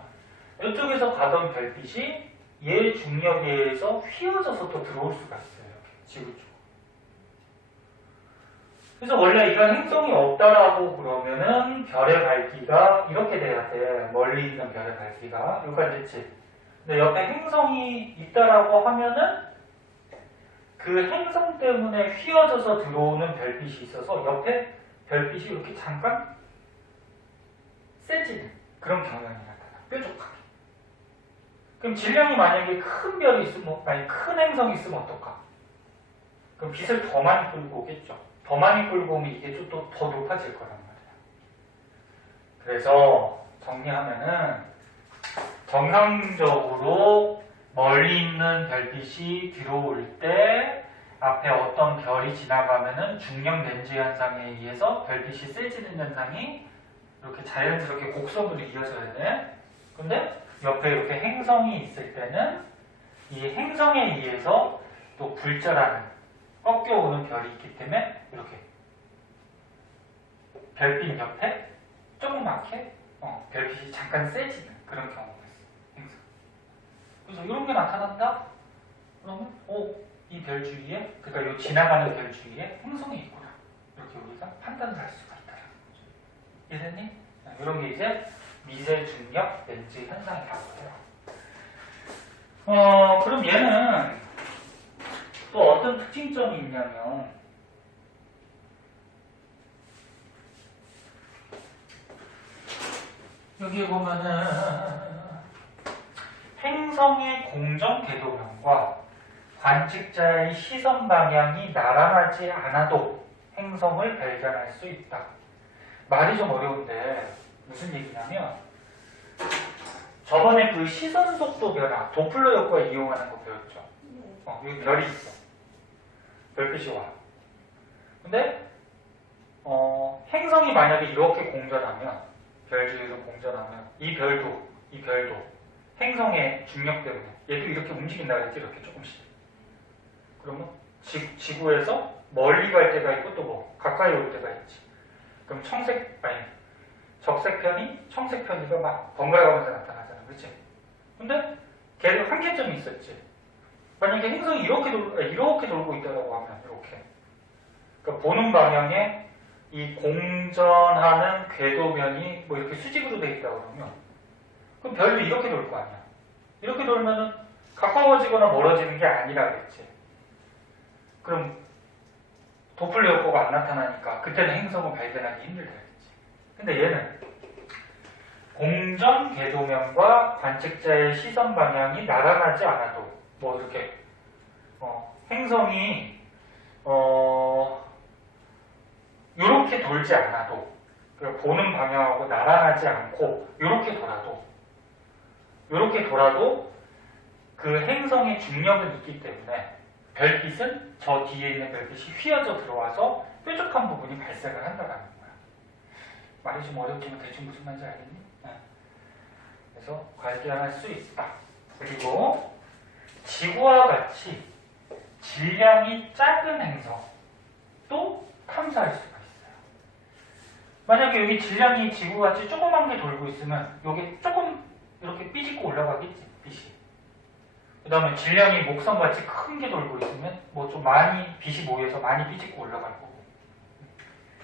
이쪽에서 가던 별빛이 얘 중력에 의해서 휘어져서 또 들어올 수가 있어요. 지구 쪽. 그래서 원래 이런 행성이 없다라고 그러면은 별의 밝기가 이렇게 돼야 돼. 멀리 있는 별의 밝기가. 여기까지 됐지. 근데 옆에 행성이 있다라고 하면은 그 행성 때문에 휘어져서 들어오는 별빛이 있어서 옆에 별빛이 이렇게 잠깐 세지는 그런 경향이 나타나. 뾰족하게. 그럼 질량이 만약에 큰 별이 있으면, 아니 큰 행성이 있으면 어떨까? 그럼 빛을 더 많이 끌고 오겠죠. 더 많이 끌고 오면 이게 좀 더 높아질 거란 말이야. 그래서 정리하면은 정상적으로 멀리 있는 별빛이 들어올 때 앞에 어떤 별이 지나가면은 중력 렌즈 현상에 의해서 별빛이 세지는 현상이 이렇게 자연스럽게 곡선으로 이어져야 돼. 근데 옆에 이렇게 행성이 있을 때는 이 행성에 의해서 또 불자라는 꺾여오는 별이 있기 때문에 이렇게 별빛 옆에 조그맣게 별빛이 잠깐 세지는 그런 경우가 있어요. 행성. 그래서 이런 게 나타난다? 그러면 이 별 주위에, 그러니까 이 지나가는 별 주위에 행성이 있구나. 이렇게 우리가 판단을 할 수가 있다는 거죠. 이해됐니? 이런 게 이제 미세 중력 렌즈 현상이라고 해요. 그럼 얘는 또 어떤 특징점이 있냐면 여기 보면은 행성의 공전 궤도면과 관측자의 시선 방향이 나란하지 않아도 행성을 발견할 수 있다. 말이 좀 어려운데 무슨 얘기냐면 저번에 그 시선 속도 변화, 도플러 효과 이용하는 거 배웠죠. 여기 별이 있어. 별빛이 와. 근데 행성이 만약에 이렇게 공전하면, 별 주위에서 공전하면 이 별도 행성의 중력 때문에 얘도 이렇게 움직인다 그랬지. 이렇게 조금씩. 그러면 지구에서 멀리 갈 때가 있고 또 뭐 가까이 올 때가 있지. 그럼 적색편이 청색편이가 막 번갈아가면서 나타나잖아. 그렇지? 근데 걔는 한계점이 있었지. 만약에 행성이 이렇게 돌고 있다고 하면 이렇게. 그러니까 보는 방향에 이 공전하는 궤도면이 뭐 이렇게 수직으로 돼 있다고 그러면 그럼 별도 이렇게 돌 거 아니야. 이렇게 돌면은 가까워지거나 멀어지는 게 아니라 그랬지. 그럼 도플러 효과가 안 나타나니까 그때는 행성을 발견하기 힘들다 그랬지. 근데 얘는 공전 궤도면과 관측자의 시선 방향이 나란하지 않아도 뭐 이렇게 행성이 이렇게 돌지 않아도 보는 방향하고 나란하지 않고 이렇게 돌아도 그 행성의 중력은 있기 때문에 별빛은 저 뒤에 있는 별빛이 휘어져 들어와서 뾰족한 부분이 발생을 한다는 거야. 말이 좀 어렵지만 대충 무슨 말인지 알겠니? 그래서 발견할 수 있다. 그리고 지구와 같이 질량이 작은 행성도 탐사할 수가 있어요. 만약에 여기 질량이 지구같이 조그만 게 돌고 있으면 여기 조금 이렇게 삐집고 올라가겠지, 빛이. 그 다음에 질량이 목성같이 큰 게 돌고 있으면 뭐 좀 많이 빛이 모여서 많이 삐집고 올라갈 거고.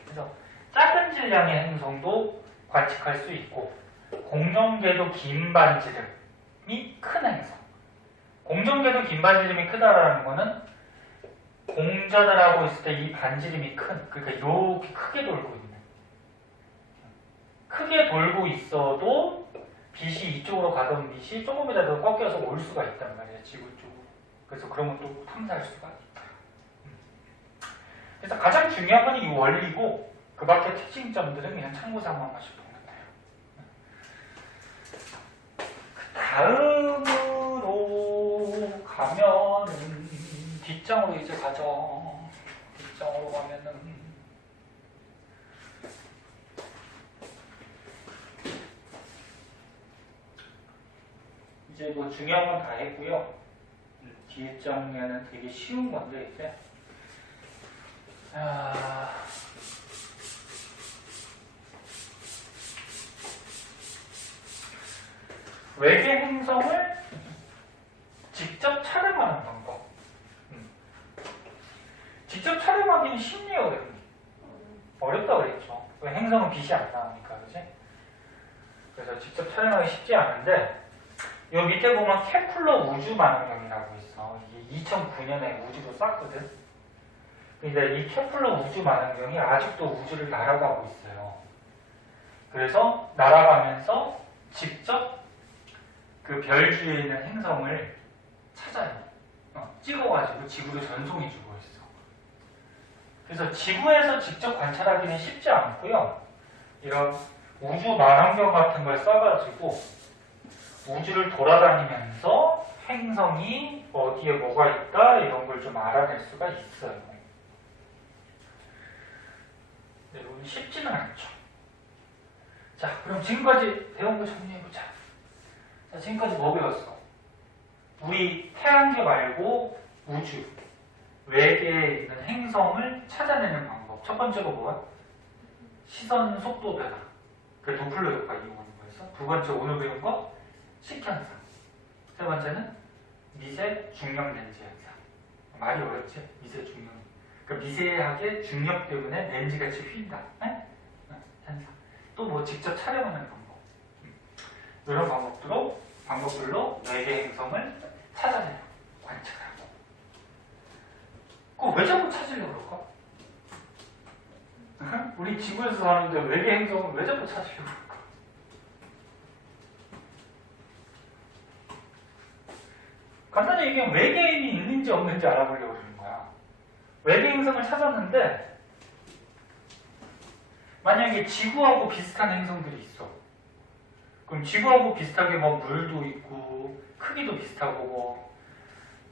그래서 작은 질량의 행성도 관측할 수 있고, 공정궤도 긴 반지름이 큰 행성. 공정궤도 긴 반지름이 크다라는 거는 공전을 하고 있을 때 이 반지름이 큰, 그러니까 이렇게 크게 돌고 있는. 크게 돌고 있어도 빛이 이쪽으로 가던 빛이 조금이라도 꺾여서 올 수가 있단 말이에요, 지구 쪽으로. 그래서 그러면 또 탐사할 수가 있다. 그래서 가장 중요한 건 이 원리고, 그 밖의 특징점들은 그냥 참고삼아 하셔도 돼요. 다음으로 가면은 뒷장으로 이제 가죠. 뒷장으로 가면은 이제 뭐 중요한 건 다 했고요. 뒤에 장면은 되게 쉬운 건데 이제 외계 행성을 직접 촬영하는 방법. 직접 촬영하기는 쉽네요. 어렵다 그랬죠. 왜 행성은 빛이 안 나오니까, 그지? 그래서 직접 촬영하기 쉽지 않은데, 요 밑에 보면 케플러 우주 만원경이라고 있어. 이게 2009년에 우주로 쐈거든. 근데 이 케플러 우주 만원경이 아직도 우주를 날아가고 있어요. 그래서 날아가면서 직접 그 별 주위에 있는 행성을 찾아요. 찍어가지고 지구로 전송해주고 있어. 그래서 지구에서 직접 관찰하기는 쉽지 않고요. 이런 우주 만원경 같은 걸 써가지고 우주를 돌아다니면서 행성이 어디에 뭐가 있다 이런 걸 좀 알아낼 수가 있어요. 네, 이건 쉽지는 않죠. 자, 그럼 지금까지 배운 거 정리해보자. 자, 지금까지 뭐 배웠어? 우리 태양계 말고 우주, 외계에 있는 행성을 찾아내는 방법. 첫 번째가 뭐야? 시선 속도 변화. 그 도플러 효과 이용하는 거였어. 두 번째 오늘 배운 거 식현상. 세 번째는 미세 중력 렌즈 현상. 말이 어렵지? 미세 중력. 그러니까 미세하게 중력 때문에 렌즈같이 휜다. 네? 현상. 또 뭐 직접 촬영하는 방법. 이런 방법들로 외계 행성을 찾아내고 관찰하고. 그거 왜 자꾸 찾으려고 그럴까? 우리 지구에서 사는데 외계 행성을 왜 자꾸 찾으려고 그럴까? 간단히 얘기하면 외계인이 있는지 없는지 알아보려고 그러는 거야. 외계 행성을 찾았는데 만약에 지구하고 비슷한 행성들이 있어. 그럼 지구하고 비슷하게 뭐 물도 있고 크기도 비슷하고 뭐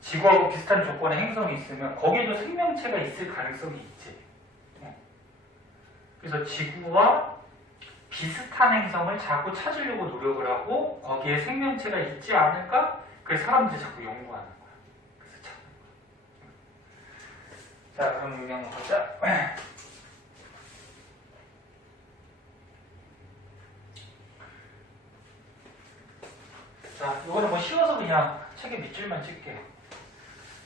지구하고 비슷한 조건의 행성이 있으면 거기에도 생명체가 있을 가능성이 있지. 그래서 지구와 비슷한 행성을 자꾸 찾으려고 노력을 하고 거기에 생명체가 있지 않을까? 그래서 사람들이 자꾸 연구하는 거야. 그래서 찾는 거야. 자, 그럼 여기 한번 보자. 자, 이거는 뭐 쉬워서 그냥 책에 밑줄만 찍게요.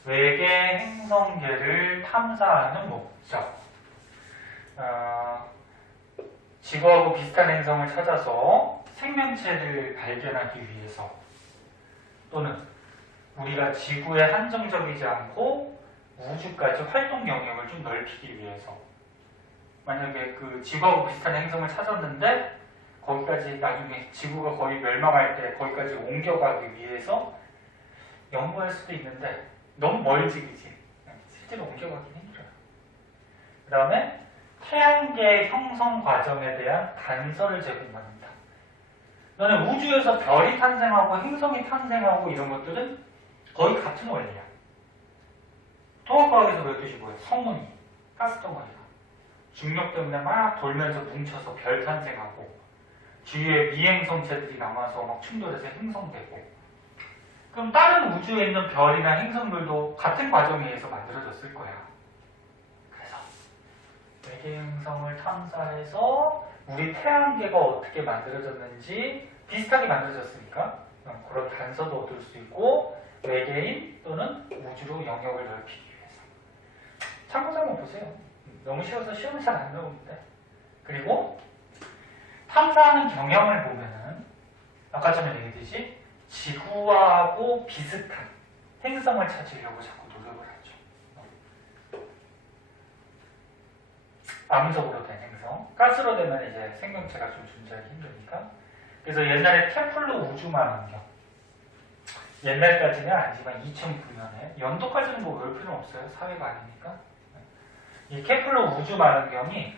외계 행성계를 탐사하는 목적. 지구하고 비슷한 행성을 찾아서 생명체를 발견하기 위해서 또는 우리가 지구에 한정적이지 않고 우주까지 활동 영역을 좀 넓히기 위해서 만약에 그 지구하고 비슷한 행성을 찾았는데 거기까지 나중에 지구가 거의 멸망할 때 거기까지 옮겨가기 위해서 연구할 수도 있는데 너무 멀지, 그치? 실제로 옮겨가긴 힘들어요. 그 다음에 태양계 형성 과정에 대한 단서를 제공합니다. 너는 우주에서 별이 탄생하고 행성이 탄생하고 이런 것들은 거의 같은 원리야. 통합과학에서 배웠듯이 뭐예요? 성운이, 가스덩어리가 중력 때문에 막 돌면서 뭉쳐서 별 탄생하고 주위에 미행성체들이 남아서 막 충돌해서 행성되고, 그럼 다른 우주에 있는 별이나 행성들도 같은 과정에 의해서 만들어졌을 거야. 그래서 외계 행성을 탐사해서 우리 태양계가 어떻게 만들어졌는지 비슷하게 만들어졌으니까 그런 단서도 얻을 수 있고, 외계인 또는 우주로 영역을 넓히기 위해서. 참고서 한번 보세요. 너무 쉬워서 시험에 잘 안 나오는데. 그리고 탐사하는 경향을 보면은 아까 전에 얘기했듯이 지구하고 비슷한 행성을 찾으려고 자꾸 노력을 하죠. 암석으로 된 행성, 가스로 되면 이제 생명체가 좀 존재하기 힘드니까. 그래서 옛날에 케플러 우주만원경, 옛날까지는 아니지만 2009년에, 연도까지는 뭐 외울 필요는 없어요. 사회가 아니니까. 이 케플러 우주만원경이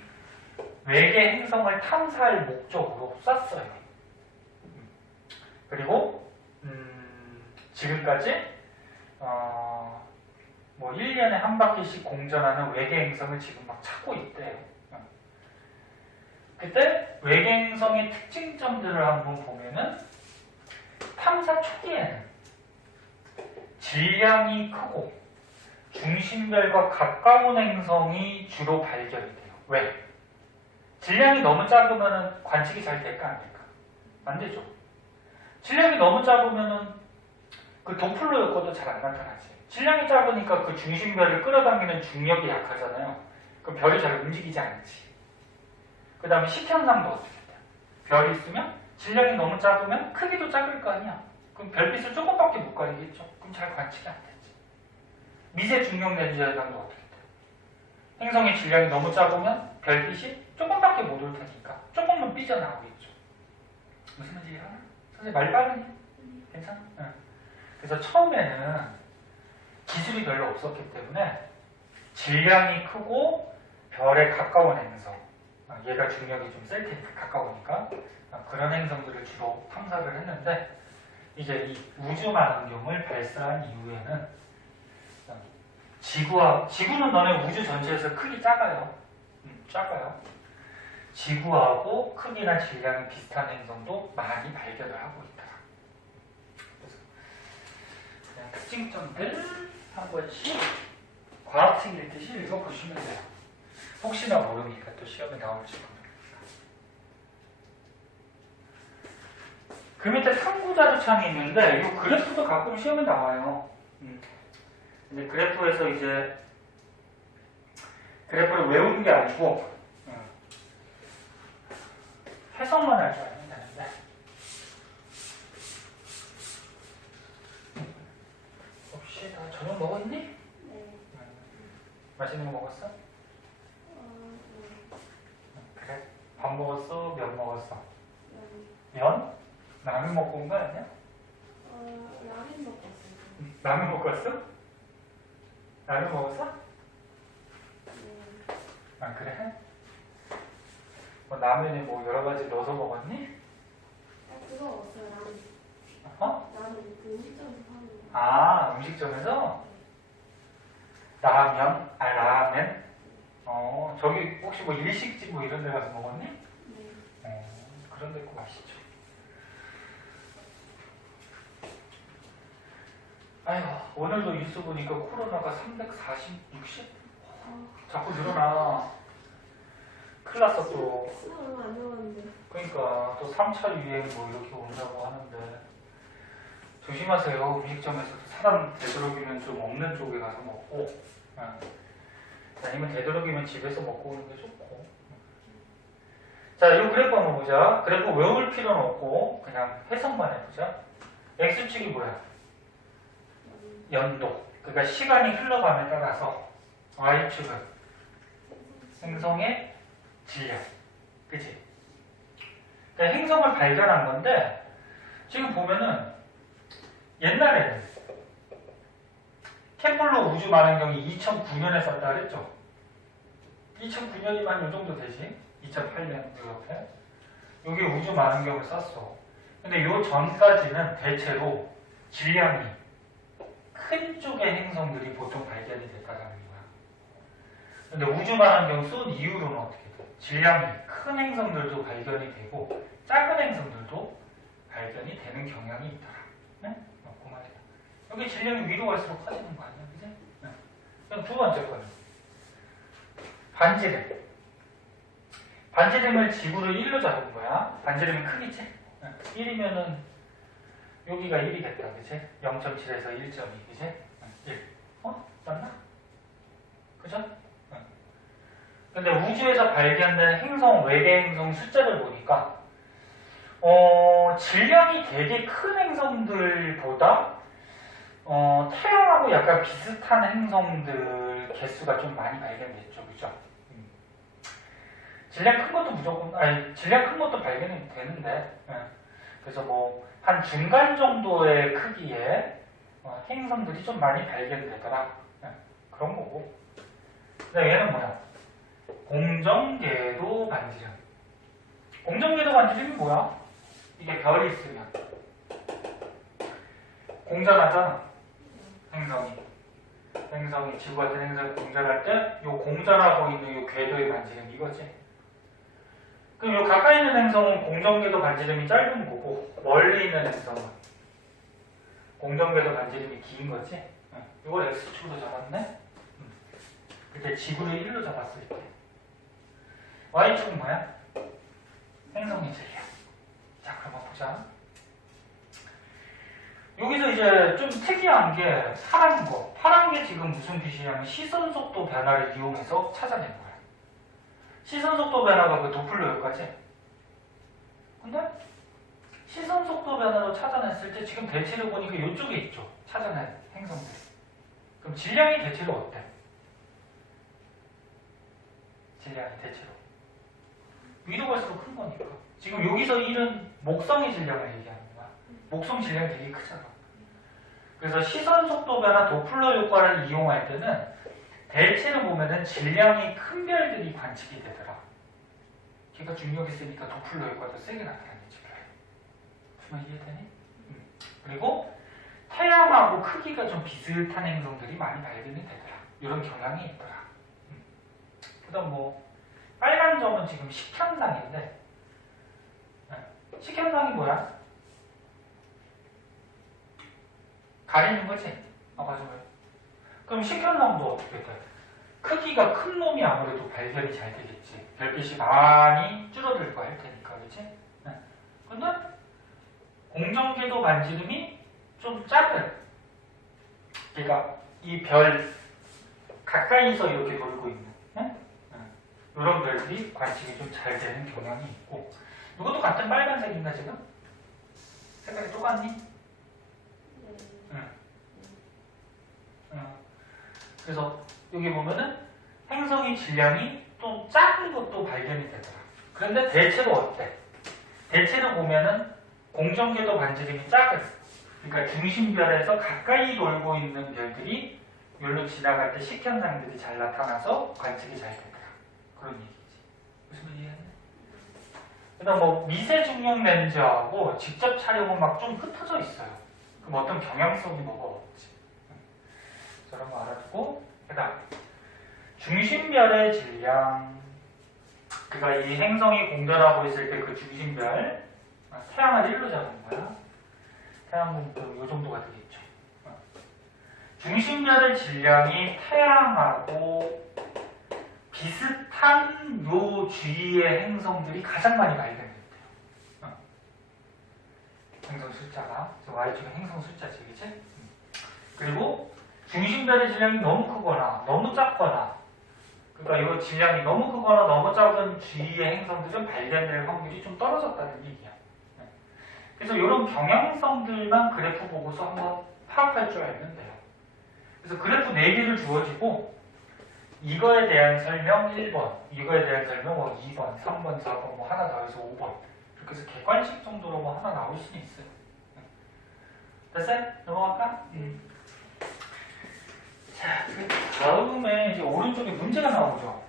외계 행성을 탐사할 목적으로 쐈어요. 그리고 지금까지 뭐 1년에 한 바퀴씩 공전하는 외계 행성을 지금 막 찾고 있대요. 그때 외계 행성의 특징점들을 한번 보면은, 탐사 초기에는 질량이 크고 중심별과 가까운 행성이 주로 발견이 돼요. 왜? 질량이 너무 작으면 관측이 잘 될까 안 될까? 안 되죠. 질량이 너무 작으면 그 도플러 효과도 잘 안 나타나지. 질량이 작으니까 그 중심별을 끌어당기는 중력이 약하잖아요. 그럼 별이 잘 움직이지 않지. 그 다음에 식현상도 어떻게 돼? 별이 있으면 질량이 너무 작으면 크기도 작을 거 아니야. 그럼 별빛을 조금밖에 못 가리겠죠. 그럼 잘 관측이 안 되지. 미세 중력 렌즈 현상도 어떻게 돼? 행성의 질량이 너무 작으면 별빛이 조금밖에 못 올 테니까 조금만 삐져나오겠죠. 무슨 말인지 이해하나? 선생님 말 빠르니? 괜찮아? 응. 그래서 처음에는 기술이 별로 없었기 때문에 질량이 크고 별에 가까운 행성, 얘가 중력이 좀 셀 테니까 가까우니까 그런 행성들을 주로 탐사를 했는데, 이제 이 우주만원경을 발사한 이후에는 지구는 너네 우주 전체에서 크기 작아요. 작아요. 지구하고 크기나 질량이 비슷한 행성도 많이 발견을 하고 있더라. 그래서 그냥 특징점들 한 번씩 과학책 읽듯이 읽어보시면 돼요. 혹시나 모르니까 또 시험에 나올지 모르니까. 그 밑에 탐구자료창이 있는데, 이 그래프도 가끔 시험에 나와요. 근데 그래프에서 이제 그래프를 외우는 게 아니고 해석만 할 줄 알면 되는데, 혹시 다 저녁 먹었니? 네. 맛있는 거 먹었어? 네. 그래. 밥 먹었어? 면 먹었어? 네. 면? 라면 먹고 온 거 아니야? 라면 먹었어요. 라면 먹고 왔어? 라면 먹었어? 네. 아 그래? 뭐 라면에 뭐 여러 가지 넣어서 먹었니? 그거 먹었어요. 라면. 어? 라면 그 음식점에서 파는 거. 아, 음식점에서? 라면? 아, 라멘? 저기 혹시 뭐 일식집 뭐 이런 데 가서 먹었니? 네. 그런 데 거 맛있죠. 아휴, 오늘도 뉴스 보니까 코로나가 340, 60? 자꾸 늘어나. 큰일 났어 또. 시간 얼마 안 남았는데. 그러니까 또 3차 유행 뭐 이렇게 온다고 하는데 조심하세요. 음식점에서도 사람 되도록이면 좀 없는 쪽에 가서 먹고, 아니면 되도록이면 집에서 먹고 오는 게 좋고. 자, 이 그래프 한번 보자. 그래프 외울 필요는 없고 그냥 해석만 해보자. X축이 뭐야? 연도. 그러니까 시간이 흘러감에 따라서. Y축은 행성의 질량. 그치? 그러니까 행성을 발견한 건데, 지금 보면은 옛날에는 케플러 우주만원경이 2009년에 쐈다 그랬죠? 2009년이면 이 정도 되지? 2008년 요 옆에. 여기 우주만원경을 쐈어. 근데 요 전까지는 대체로 질량이 큰 쪽의 행성들이 보통 발견이 됐다는 거야. 근데 우주만원경 쏜 이후로는 어떻게 돼? 질량이 큰 행성들도 발견이 되고 작은 행성들도 발견이 되는 경향이 있더라. 네? 그 말이야. 여기 질량이 위로 갈수록 커지는 거 아니야, 그지? 네. 그럼 두 번째 거는 반지름. 반지름을 지구를 1로 잡은 거야. 반지름이 크겠지? 1이면은 여기가 1이겠다, 그치? 0.7에서 1.2, 그치? 1. 맞나? 그죠? 근데 우주에서 발견된 행성, 외계 행성 숫자를 보니까, 질량이 되게 큰 행성들보다, 태양하고 약간 비슷한 행성들 개수가 좀 많이 발견됐죠, 그죠? 질량 큰 것도 질량 큰 것도 발견이 되는데, 그래서 뭐, 한 중간 정도의 크기의 행성들이 좀 많이 발견되더라. 그런 거고. 근데 얘는 뭐야? 공정궤도 반지름. 공정궤도 반지름이 뭐야? 이게 별이 있으면 공전하잖아. 행성이 지구 같은 행성이 공전할 때 요 공전하고 있는 요 궤도의 반지름 이거지. 그럼 요 가까이 있는 행성은 공정궤도 반지름이 짧은 거고 멀리 있는 행성은 공정궤도 반지름이 긴 거지. 이걸 X축으로 잡았네. 그때 지구를 1로 잡았을 때 Y축은 뭐야? 행성의 질량. 자, 그럼 보자. 여기서 이제 좀 특이한 게 파란 거. 파란 게 지금 무슨 빛이냐면 시선 속도 변화를 이용해서 찾아낸 거야. 시선 속도 변화가 그 도플러 효과지. 근데 시선 속도 변화로 찾아냈을 때 지금 대체로 보니까 이쪽에 있죠. 찾아낸 행성들이. 그럼 질량이 대체로 어때? 질량이 대체로. 위로 갈수록 큰 거니까. 지금 여기서 1은 목성의 질량을 얘기하는 거야. 목성 질량이 되게 크잖아. 그래서 시선 속도 변화 도플러 효과를 이용할 때는 대체로 보면은 질량이 큰 별들이 관측이 되더라. 걔가 중력이 세니까 도플러 효과도 세게 나타나겠지. 무슨 이해되니? 그리고 태양하고 크기가 좀 비슷한 행성들이 많이 발견이 되더라. 이런 경향이 있더라. 그 다음 뭐 빨간 점은 지금 식현상인데 식현상이 뭐야? 가리는 거지? 맞아요. 그럼 식현상도 어떻게 돼? 크기가 큰 놈이 아무래도 발견이 잘 되겠지. 별빛이 많이 줄어들고 할 테니까, 그치? 근데 공정궤도 반지름이 좀 작은, 그러니까 이 별 가까이서 이렇게 돌고 있는 이런 별들이 관측이 좀 잘 되는 경향이 있고, 이것도 같은 빨간색인가 지금? 색깔이 똑같니? 그래서 여기 보면은 행성의 질량이 좀 작은 것도 발견이 되더라. 그런데 대체로 어때? 대체로 보면은 공정궤도 반지름이 작은, 그러니까 중심별에서 가까이 돌고 있는 별들이 여기로 지나갈 때 식현상들이 잘 나타나서 관측이 잘 되더라. 그런 얘기지. 무슨 이해했네? 그다음 뭐 미세 중력 렌즈하고 직접 촬영은 막 좀 흩어져 있어요. 그럼 어떤 경향성이 뭐가 없지. 저런 거 알아두고, 그 다음 중심별의 질량. 그러니까 이 행성이 공전하고 있을 때 그 중심별, 태양을 1로 잡은 거야. 태양은 이 정도가 되겠죠. 중심별의 질량이 태양하고 비슷한 요 주위의 행성들이 가장 많이 발견됐대요. 행성 숫자가, Y축은 행성 숫자지, 그치? 그리고 중심별의 질량이 너무 크거나 너무 작거나, 그러니까 이 질량이 너무 크거나 너무 작은 주위의 행성들은 발견될 확률이 좀 떨어졌다는 얘기야. 그래서 이런 경향성들만 그래프 보고서 한번 파악할 줄 알면 돼요. 그래서 그래프 4개를 주어지고 이거에 대한 설명 1번, 이거에 대한 설명 뭐 2번, 3번, 4번, 뭐 하나 더 해서 5번, 이렇게 해서 객관식 정도로 뭐 하나 나올 수는 있어요. 됐어요? 넘어갈까? 자, 그 다음에 이제 오른쪽에 문제가 나오죠.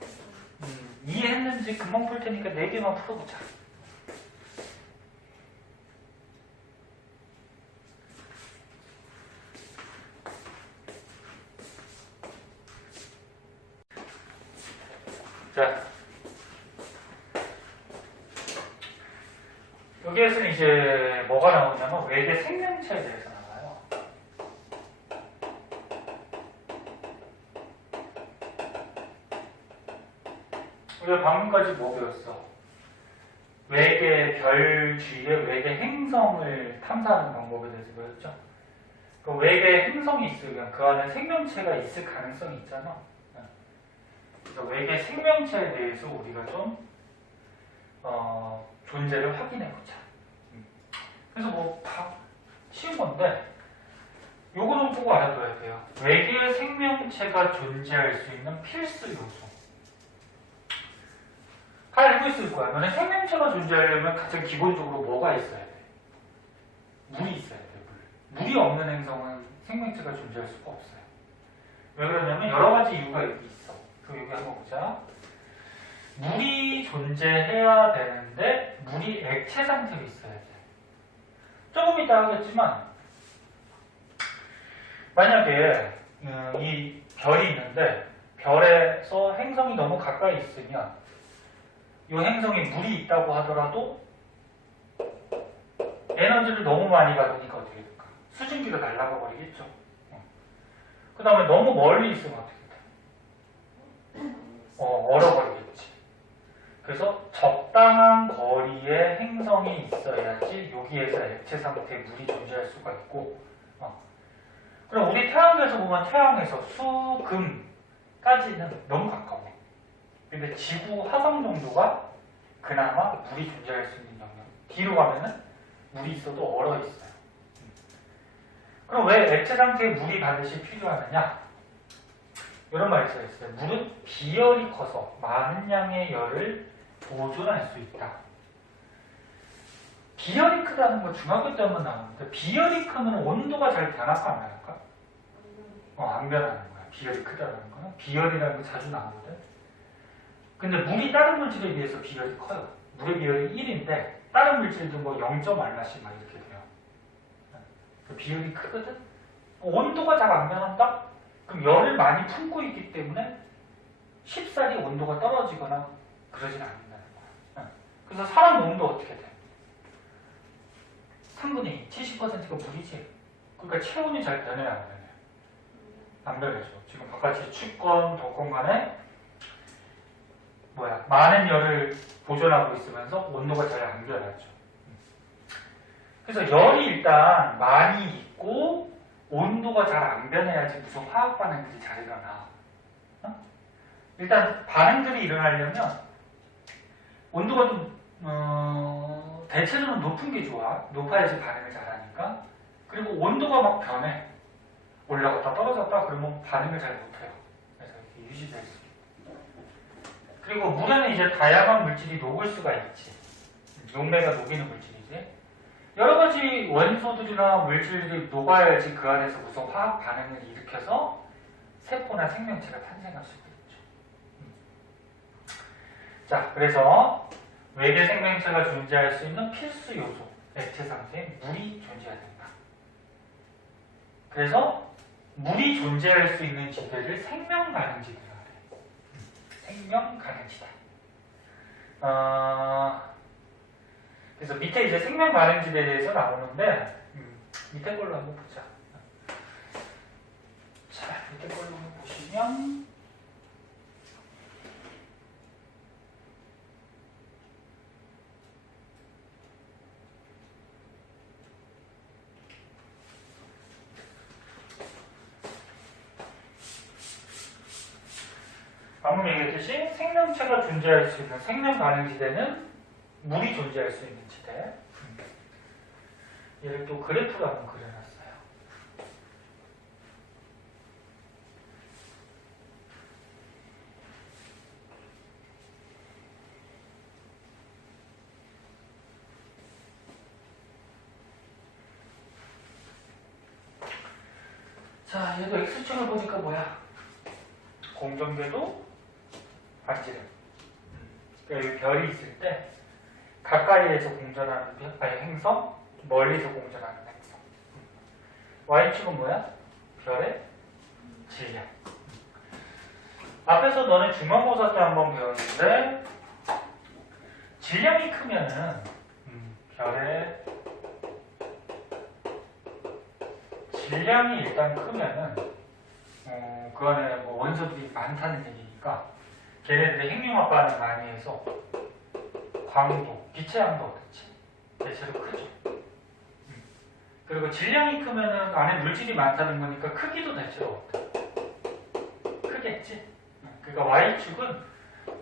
이해했는지 금방 풀 테니까 4개만 풀어보자. 자, 여기에서는 이제 뭐가 나오냐면 외계 생명체에 대해서 나와요. 우리가 방금까지 뭐 배웠어? 외계 별 주위의 외계 행성을 탐사하는 방법에 대해서 배웠죠. 그 외계 행성이 있으면 그 안에 생명체가 있을 가능성이 있잖아. 그래서 외계 생명체에 대해서 우리가 좀 존재를 확인해보자. 그래서 뭐 쉬운 건데 요거는 보고 알아둬야 돼요. 외계 생명체가 존재할 수 있는 필수 요소. 다 알고 있을 거야. 너네 생명체가 존재하려면 가장 기본적으로 뭐가 있어야 돼? 물이 있어야 돼. 물이 없는 행성은 생명체가 존재할 수가 없어요. 왜 그러냐면 여러 가지 이유가 있어. 여기 한번 보자. 물이 존재해야 되는데 물이 액체 상태로 있어야 돼. 조금 이따 하겠지만 만약에 이 별이 있는데 별에서 행성이 너무 가까이 있으면 이 행성에 물이 있다고 하더라도 에너지를 너무 많이 받으니까 어떻게 될까? 수증기가 날아가 버리겠죠. 그 다음에 너무 멀리 있으면 어떻게 돼? 얼어버리겠지. 그래서 적당한 거리에 행성이 있어야지 여기에서 액체 상태의 물이 존재할 수가 있고, 그럼 우리 태양계에서 보면 태양에서 수, 금까지는 너무 가까워. 근데 지구 화성 정도가 그나마 물이 존재할 수 있는 영역. 뒤로 가면은 물이 있어도 얼어 있어요. 그럼 왜 액체 상태의 물이 반드시 필요하느냐? 이런 말이 써 있어요. 물은 비열이 커서 많은 양의 열을 보존할 수 있다. 비열이 크다는 거 중학교 때 한번 나왔는데 비열이 크면 온도가 잘 변할까 안 변할까? 안 변하는 거야. 비열이 크다는 거는. 비열이라는 거 자주 나오거든. 근데 물이 다른 물질에 비해서 비열이 커요. 물의 비열이 1인데 다른 물질도 뭐 0.얼마씩 막 이렇게 돼요. 비열이 크거든? 온도가 잘 안 변한다? 그럼 열을 많이 품고 있기 때문에 쉽사리 온도가 떨어지거나 그러진 않는다는 거야. 그래서 사람 몸도 어떻게 돼? 3분의 2, 70%가 물이지. 그러니까 체온이 잘 변해야 안 변해요. 안 변해죠. 지금 바깥이 춥건 덥건 간에 많은 열을 보존하고 있으면서 온도가 잘 안 변하죠. 그래서 열이 일단 많이 있고 온도가 잘 안 변해야지 무슨 화학 반응들이 잘 일어나. 일단 반응들이 일어나려면 온도가 좀 대체적으로 높은 게 좋아. 높아야지 반응을 잘하니까. 그리고 온도가 막 변해. 올라갔다 떨어졌다 그러면 반응을 잘 못해요. 그래서 이렇게 유지될 수 있고. 그리고 물에는 이제 다양한 물질이 녹을 수가 있지. 용매가 녹이는 물질이지. 여러 가지 원소들이나 물질들이 녹아야지 그 안에서 무슨 화학 반응을 일으켜서 세포나 생명체가 탄생할 수가 있죠. 자, 그래서 외계 생명체가 존재할 수 있는 필수 요소, 액체 상태에 물이 존재해야 된다. 그래서 물이 존재할 수 있는 지대를 생명 가능지대라 그래. 생명 가능지대. 그래서 밑에 이제 생명 가능지대에 대해서 나오는데 밑에 걸로 한번 보자. 자, 밑에 걸로 한번 보시면 방금 얘기했듯이 생명체가 존재할 수 있는 생명 가능지대는 물이 존재할 수 있는 지대. 얘를 또 그래프로 한번 그려놨어요. 자, 얘도 X축을 보니까 뭐야? 공정궤도 반지름. 그러니까 여기 별이 있을 때 가까이에서 공전하는 행성, 멀리서 공전하는 행성. Y축은 뭐야? 별의 질량. 앞에서 너네 중간고사 때 한번 배웠는데 질량이 크면은 별의 질량이 일단 크면은 그 안에 뭐 원소들이 많다는 얘기니까 걔네들의 핵융합 반응 많이 해서 광도, 빛의 양도 어떻지? 대체로 크죠. 그리고 질량이 크면은 안에 물질이 많다는 거니까 크기도 대체로 어때? 크겠지? 그러니까 Y축은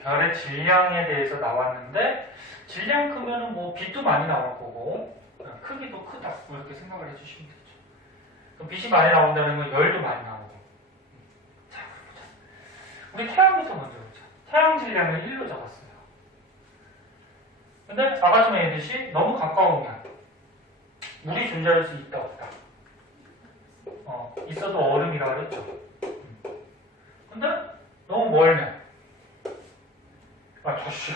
별의 질량에 대해서 나왔는데 질량 크면은 뭐 빛도 많이 나올 거고 크기도 크다 이렇게 생각을 해주시면 되죠. 그럼 빛이 많이 나온다는 건 열도 많이 나오고. 자, 보자. 우리 태양부터 먼저 보자. 태양 질량을 1로 잡았어요. 근데 아까 전에 얘기했듯이 너무 가까우면 물이 존재할 수 있다 없다. 있어도 얼음이라고 그랬죠. 근데 너무 멀면 저씨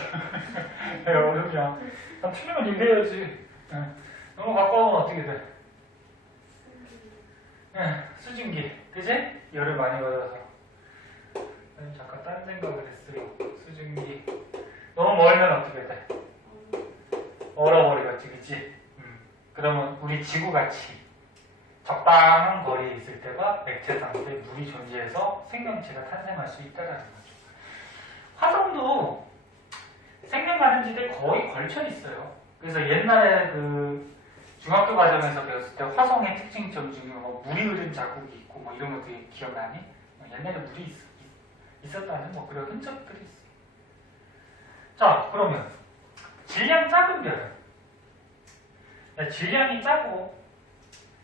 내가 얼음이야. 난 틀리면 이래야지. 너무 가까우면 어떻게 돼? 수증기, 그지? 열을 많이 받아서. 잠깐 딴 생각을 했어요. 수증기. 너무 멀면 어떻게 돼? 얼어버리겠지, 그치? 그러면 우리 지구같이 적당한 거리에 있을 때가 액체 상태에 물이 존재해서 생명체가 탄생할 수 있다는 거죠. 화성도 생명 가능지대에 거의 걸쳐 있어요. 그래서 옛날에 그 중학교 과정에서 배웠을 때 화성의 특징점 중에 뭐 물이 흐른 자국이 있고 뭐 이런 것들이 기억나니? 옛날에 물이 있었다는 뭐 그런 흔적들이 있어요. 자, 그러면 질량 작은 별은 질량이 작고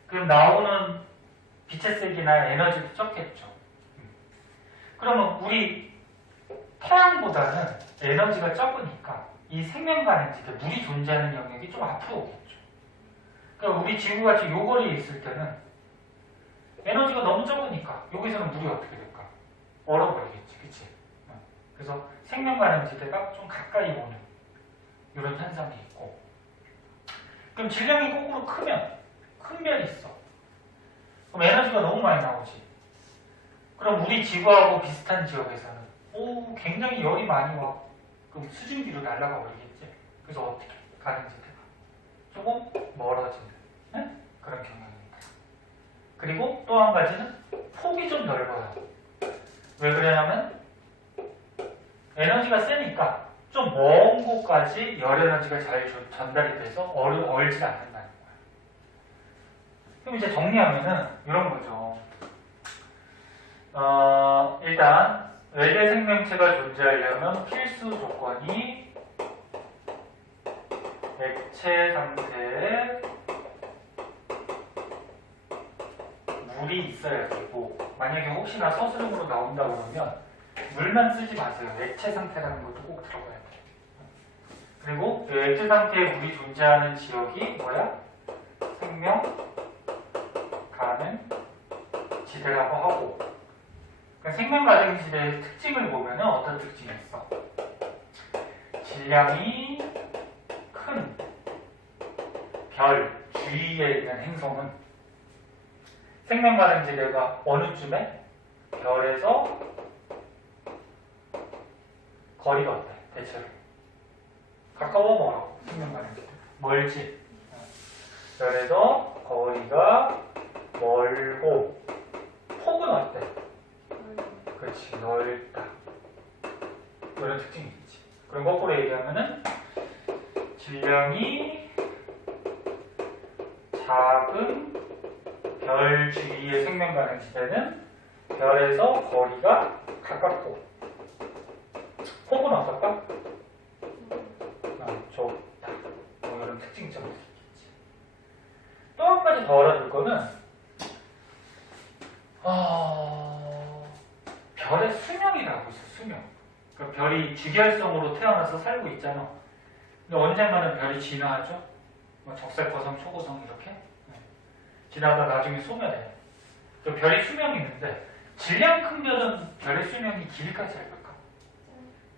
그럼 나오는 빛의 세기나 에너지도 적겠죠. 그러면 우리 태양보다는 에너지가 적으니까 이 생명 가능지대 물이 존재하는 영역이 좀 앞으로 오겠죠. 그러니까 우리 지구같이 요 거리에 있을 때는 에너지가 너무 적으니까 여기서는 물이 어떻게 될까? 얼어버리겠지, 그치? 그래서 생명 가능지대가 좀 가까이 오는 이런 현상이 있고, 그럼 질량이 거꾸로 크면 큰 별이 있어. 그럼 에너지가 너무 많이 나오지. 그럼 우리 지구하고 비슷한 지역에서는 굉장히 열이 많이 와. 그럼 수증기로 날아가 버리겠지. 그래서 어떻게 가능지대가 조금 멀어지는 그런 경향입니다. 그리고 또 한 가지는 폭이 좀 넓어요. 왜 그러냐면 에너지가 세니까 좀 먼 곳까지 열 에너지가 잘 전달이 돼서 얼지 않는다는 거예요. 그럼 이제 정리하면은 이런 거죠. 일단 외계 생명체가 존재하려면 필수 조건이 액체 상태에 물이 있어야 되고, 만약에 혹시나 서술형으로 나온다 그러면 물만 쓰지 마세요. 액체 상태라는 것도 꼭 들어가야 돼요. 그리고 그 액체 상태에 물이 존재하는 지역이 뭐야? 생명 가능 지대라고 하고, 그러니까 생명 가능 지대의 특징을 보면 어떤 특징이 있어? 질량이 큰 별 주위에 있는 행성은 생명 가능 지대가 어느 쯤에? 별에서 거리가 어때? 대체로 가까워 멀어? 생명 가능 지대 멀지? 별에서 거리가 멀고 폭은 어때? 그렇지, 넓다. 이런 특징이 있지. 그럼 거꾸로 얘기하면은 질량이 작은 별 주위의 생명 가능 지대는 별에서 거리가 가깝고 폭은 어떨까? 좁다. 뭐 이런 특징점이 있겠지. 또 한 가지 더 알아둘 거는 별의 수명이라고 있어. 수명. 그러니까 별이 주기활성으로 태어나서 살고 있잖아. 근데 언젠가는 별이 진화하죠. 뭐 적색거성, 초고성 이렇게 지나다 나중에 소멸해. 그 별이 수명이 있는데 질량 큰 별은 별의 수명이 길까 짧을까?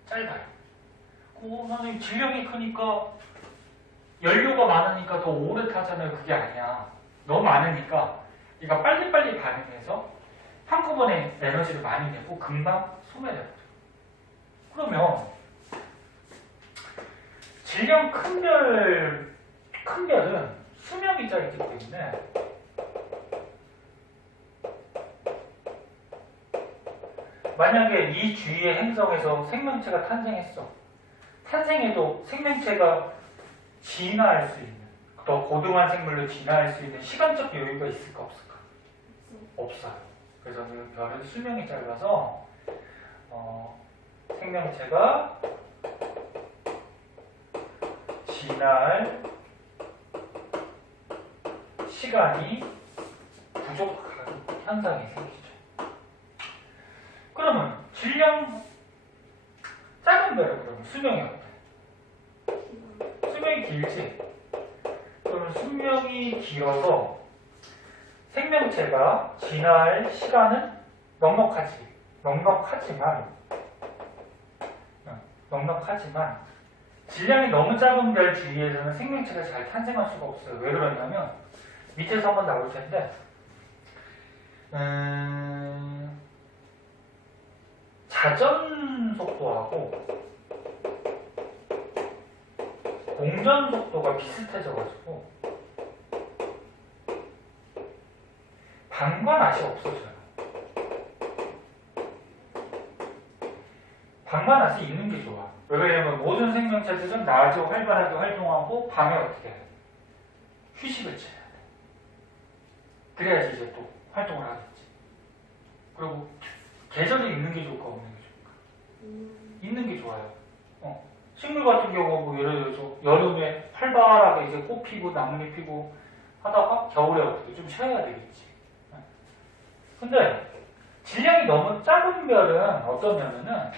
짧아요. 선생님 질량이 크니까 연료가 많으니까 더 오래 타잖아요. 그게 아니야. 너무 많으니까 얘가 빨리빨리 반응해서 한꺼번에 에너지를 많이 내고 금방 소멸해버려. 그러면 질량 큰 별 큰 별은 수명이 짧기 때문에 만약에 이 주위의 행성에서 생명체가 탄생했어. 탄생해도 생명체가 진화할 수 있는, 더 고등한 생물로 진화할 수 있는 시간적 여유가 있을까 없을까? 없어요. 그래서 그 별은 수명이 짧아서 생명체가 진화할 시간이 부족한 현상이 생기죠. 그러면 질량 작은 별은 그러면 수명이 어때? 수명이 길지? 그러면 수명이 길어서 생명체가 진화할 시간은 넉넉하지만 질량이 너무 작은 별 주위에서는 생명체가 잘 탄생할 수가 없어요. 왜 그러냐면 밑에서 한번 나올 텐데 자전 속도하고 공전 속도가 비슷해져가지고 방관앗이 없어져요. 방관앗이 있는 게 좋아. 왜 그러냐면 모든 생명체들은 낮에 활발하게 활동하고 밤에 어떻게 해? 휴식을 취해야 돼. 그래야지 이제 또 활동을 하겠지. 그리고 계절이 있는 게 좋을까 없는 게 좋을까? 있는 게 좋아요. 식물 같은 경우 뭐 예를 들어서 여름에 활발하게 이제 꽃 피고 나뭇잎 피고 하다가 겨울에 어떻게 좀 쉬어야 되겠지. 근데 질량이 너무 작은 별은 어떠냐면은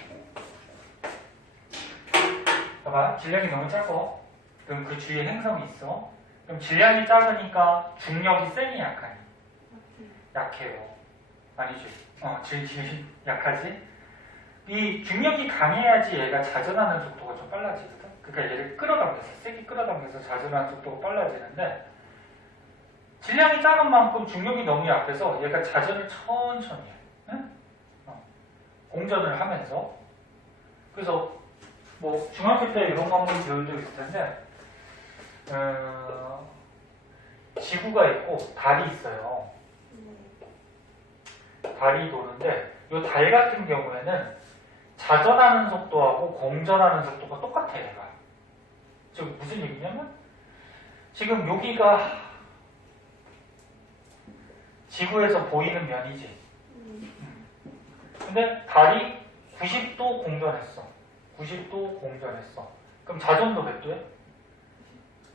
봐봐, 질량이 너무 작고 그럼 그 주위에 행성이 있어. 그럼 질량이 작으니까 중력이 세니 약하니? 약해요. 아니지. 질이 약하지. 이 중력이 강해야지 얘가 자전하는 속도가 좀 빨라지거든. 그러니까 얘를 끌어당겨서 세게 끌어당겨서 자전하는 속도가 빨라지는데 질량이 작은 만큼 중력이 너무 약해서 얘가 자전을 천천히 해. 응? 공전을 하면서. 그래서 뭐 중학교 때 이런 거 한번 배운 적 있을 텐데 지구가 있고 달이 있어요. 달이 도는데 이 달 같은 경우에는 자전하는 속도하고 공전하는 속도가 똑같아요. 얘가. 지금 무슨 얘기냐면 지금 여기가 지구에서 보이는 면이지. 근데 달이 90도 공전했어. 90도 공전했어. 그럼 자전도 몇 도야?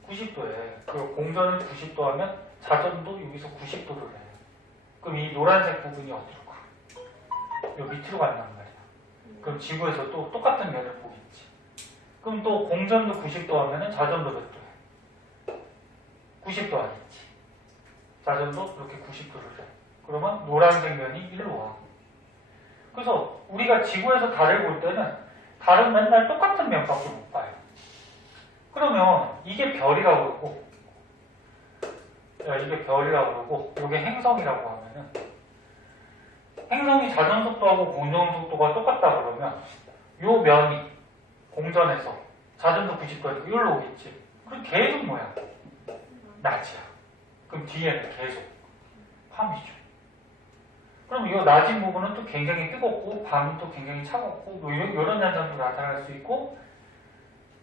90도에. 그 공전은 90도 하면 자전도 여기서 90도를 해. 그럼 이 노란색 부분이 어디로 가? 여기 밑으로 간단 말이야. 그럼 지구에서 또 똑같은 면을 보겠지. 그럼 또 공전도 90도 하면은 자전도 몇 도야? 90도 하겠지. 자전도 이렇게 90도를 해. 그러면 노란색 면이 일로 와. 그래서 우리가 지구에서 달을 볼 때는 달은 맨날 똑같은 면밖에 못 봐요. 그러면 이게 별이라고 그러고 이게 별이라고 그러고 이게 행성이라고 하면은 행성이 자전 속도하고 공전 속도가 똑같다 그러면 요 면이 공전해서 자전도 90도니까 이걸로 오겠지. 그럼 계속 뭐야? 낮이야. 그럼 뒤에는 계속 밤이죠. 그럼 이 낮은 부분은 또 굉장히 뜨겁고 밤은 또 굉장히 차갑고 뭐 이런 현상도 나타날 수 있고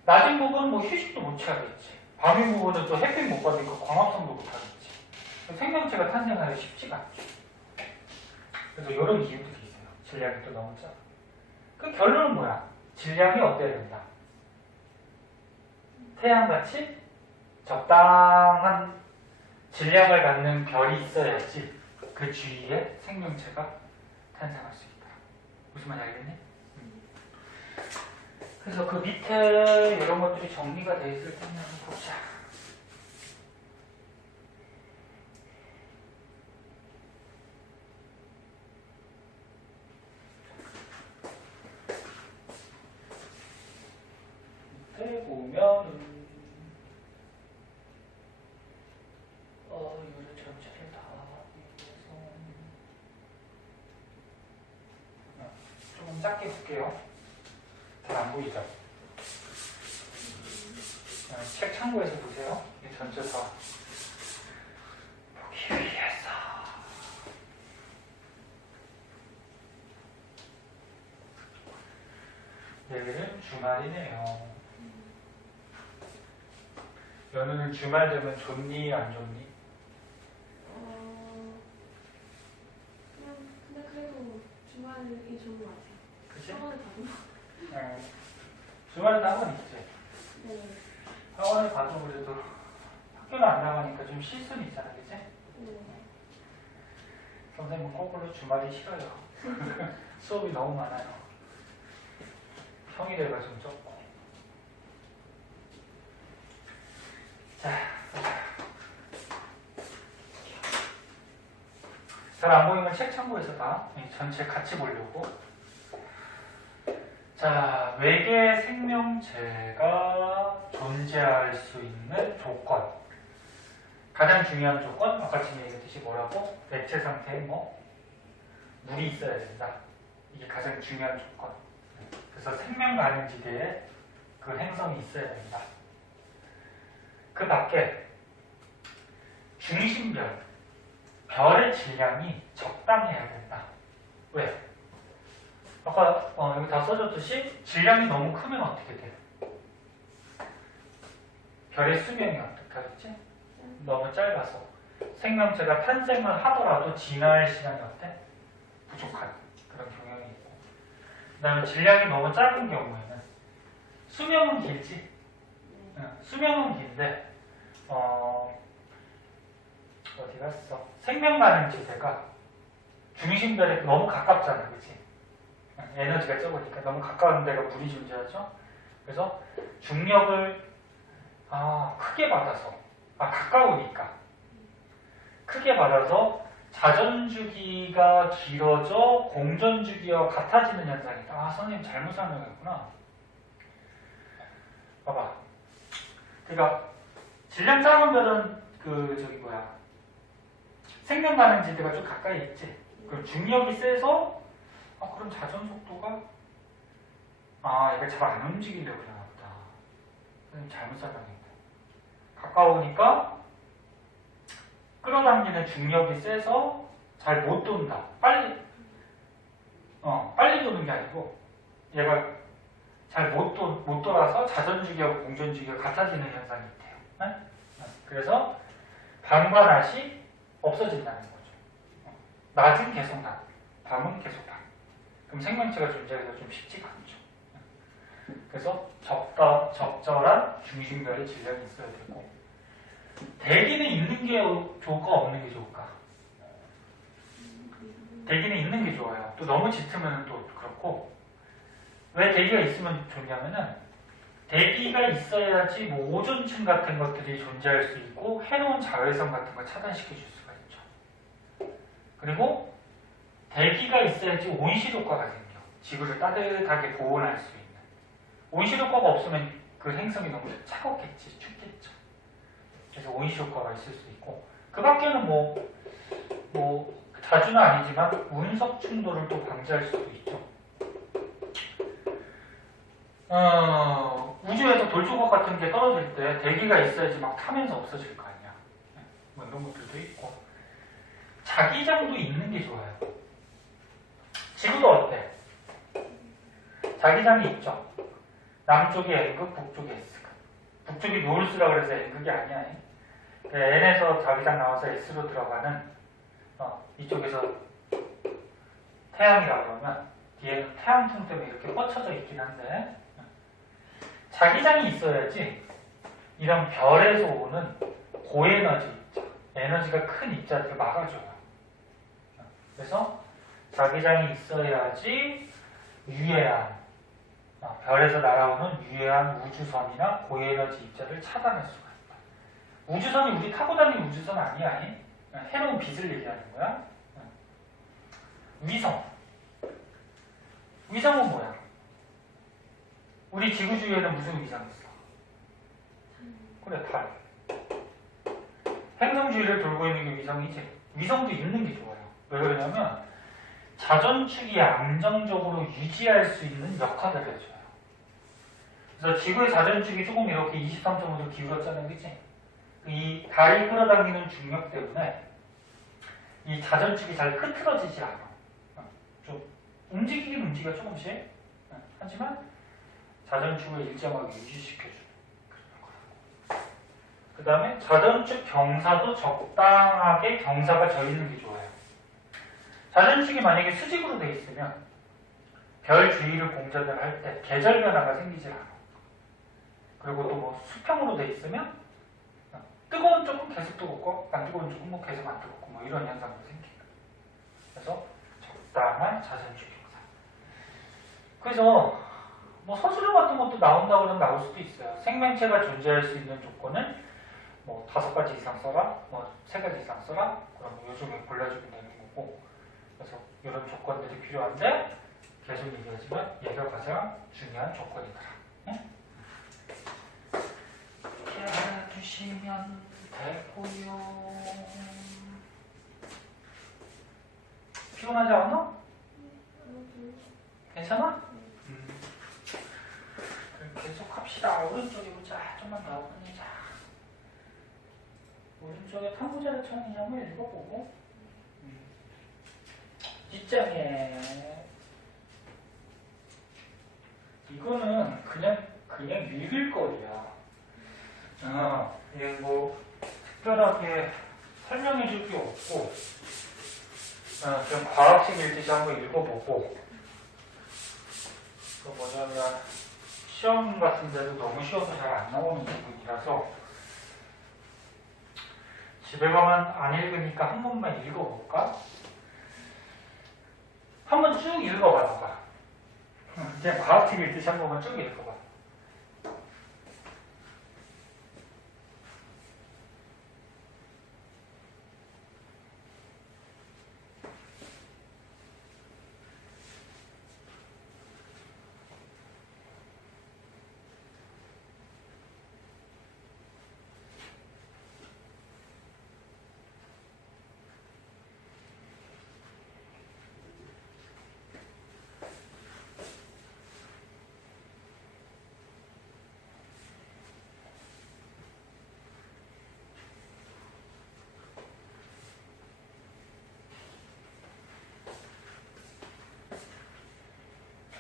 낮은 부분은 뭐 휴식도 못 취하겠지. 밤인 부분은 또 햇빛 못 받으니까 광합성도 못 하겠지. 생명체가 탄생하기 쉽지가 않죠. 그래서 이런 이유들이 있어요. 질량이 또 너무 작아. 그 결론은 뭐야? 질량이 어때야 된다? 태양같이 적당한 질량을 갖는 별이 있어야지 그 주위에 생명체가 탄생할 수 있다. 무슨 말인지 알겠니? 그래서 그 밑에 이런 것들이 정리가 되어 있을 텐데 한번 보자. 밑에 보면은 이거를 전체를 다 조금 작게 볼게요. 잘 안 보이죠? 책 참고해서 보세요. 이 전체 다 보기 위해서. 내일은 주말이네요. 연우는 주말 되면 좋니 안 좋니? 그냥 근데 그래도 주말이 좋은 것 같아요. 그치? 학원을 가도. 주말에도 학원 있지? 네. 학원을 가도 그래도 학교를 안 나가니까 좀 쉴 수는 있잖아, 그치? 네. 선생님은 거꾸로 주말이 싫어요. 수업이 너무 많아요. 평일에가 좀 적고. 자, 잘 안 보이면 책 참고해서 봐. 전체 같이 보려고. 자, 외계 생명체가 존재할 수 있는 조건. 가장 중요한 조건, 아까 지금 얘기했듯이 뭐라고? 액체 상태에 물이 있어야 된다. 이게 가장 중요한 조건. 그래서 생명 가능지대에 그 행성이 있어야 된다. 그 밖에 중심별, 별의 질량이 적당해야 된다. 왜? 아까 여기 다 써줬듯이 질량이 너무 크면 어떻게 돼? 별의 수명이 어떻게 하겠지? 너무 짧아서 생명체가 탄생을 하더라도 진화할 시간이 어때? 부족한 그런 경향이 있고, 그 다음에 질량이 너무 작은 경우에는 수명은 길지? 수명은 긴데 어디 갔어? 생명 가능지대가 중심별에 너무 가깝잖아, 그치? 에너지가 적으니까 너무 가까운 데가 물이 존재하죠. 그래서 중력을 크게 받아서 가까우니까 크게 받아서 자전주기가 길어져 공전주기와 같아지는 현상이다. 선생님 잘못 설명했구나. 봐봐. 그러니까 질량 작은 별은 생명 가능지대가 좀 가까이 있지. 그럼 중력이 세서 그럼 자전 속도가 얘가 잘 안 움직이려고 그러나 보다. 선생님 잘못 설명했고. 가까우니까 끌어당기는 중력이 세서 잘 못 돈다. 빨리 도는 게 아니고 얘가 잘 못 돌아서 자전주기하고 공전주기가 같아지는 현상이 있대요. 네? 그래서 밤과 낮이 없어진다는 거죠. 낮은 계속 낮, 밤은 계속 밤. 그럼 생명체가 존재하기가 좀 쉽지가 않죠. 그래서 적절한 중심별의 질량이 있어야 되고, 대기는 있는 게 좋을까 없는 게 좋을까? 대기는 있는 게 좋아요. 또 너무 짙으면 또 그렇고. 왜 대기가 있으면 좋냐면은 대기가 있어야지 오존층 같은 것들이 존재할 수 있고 해로운 자외선 같은 걸 차단시켜 줄 수가 있죠. 그리고 대기가 있어야지 온실 효과가 생겨. 지구를 따뜻하게 보온할 수 있는. 온실 효과가 없으면 그 행성이 너무 차갑겠지, 춥겠죠. 그래서 온실 효과가 있을 수 있고, 그 밖에는 자주는 아니지만 운석 충돌을 또 방지할 수도 있죠. 우주에서 돌조각 같은 게 떨어질 때 대기가 있어야지 막 타면서 없어질 거 아니야. 이런 것들도 있고. 자기장도 있는 게 좋아요. 지구도 어때? 자기장이 있죠. 남쪽이 N극, 북쪽이 S극. 북쪽이 노을스라고 그래서 N극이 아니야. N에서 자기장 나와서 S로 들어가는 이쪽에서 태양이라고 그러면 뒤에는 태양풍 때문에 이렇게 뻗쳐져 있긴 한데, 자기장이 있어야지 이런 별에서 오는 고에너지 입자, 에너지가 큰 입자들을 막아줘요. 그래서 자기장이 있어야지 유해한, 별에서 날아오는 유해한 우주선이나 고에너지 입자를 차단할 수가 있다. 우주선이 우리 타고 다니는 우주선 아니야. 해로운 빛을 얘기하는 거야. 위성. 위성은 뭐야? 우리 지구 주위에는 무슨 위성이 있어? 그래, 달. 행성 주위를 돌고 있는 게 위성이지. 위성도 있는 게 좋아요. 왜 그러냐면 자전축이 안정적으로 유지할 수 있는 역할을 해줘요. 그래서 지구의 자전축이 조금 이렇게 23.5도 기울었잖아요. 그치? 이 달이 끌어당기는 중력 때문에 이 자전축이 잘 흐트러지지 않아. 좀 움직이긴 움직여 조금씩. 하지만 자전축을 일정하게 유지시켜주는 그런 거라고. 그 다음에 자전축 경사도 적당하게 경사가 져 있는 게 좋아요. 자전축이 만약에 수직으로 돼 있으면 별 주위를 공전을 할 때 계절 변화가 생기지 않아. 그리고 또 뭐 수평으로 돼 있으면 뜨거운 쪽은 계속 뜨겁고 안 뜨거운 쪽은 뭐 계속 안 뜨겁고 뭐 이런 현상도 생겨요. 그래서 적당한 자전축 경사. 그래서 뭐 서술형 같은 것도 나온다 그러면 나올 수도 있어요. 생명체가 존재할 수 있는 조건은 뭐 5가지 이상 써라, 뭐 3가지 이상 써라. 그럼 요 중에 골라주면 되는 거고. 그래서 이런 조건들이 필요한데 계속 얘기하지만 얘가 가장 중요한 조건이더라. 네? 이렇게 알아두시면 되고요. 피곤하지 않아? 괜찮아? 계속 합시다. 오른쪽에 보자. 좀만 더 보자. 오른쪽에 탐구자의 천이 한번 읽어보고. 뒷장에 이거는 그냥 읽을 거리야. 이게 뭐 특별하게 설명해 줄 게 없고 그냥 과학식 읽듯이 한번 읽어보고. 그 뭐냐면 시험 같은 데도 너무 쉬워서 잘 안 나오는 부분이라서 집에 가면 안 읽으니까 한 번만 읽어볼까? 한번 쭉 읽어봐, 너가. 그냥 과학책 읽듯이 한 번만 쭉 읽어봐.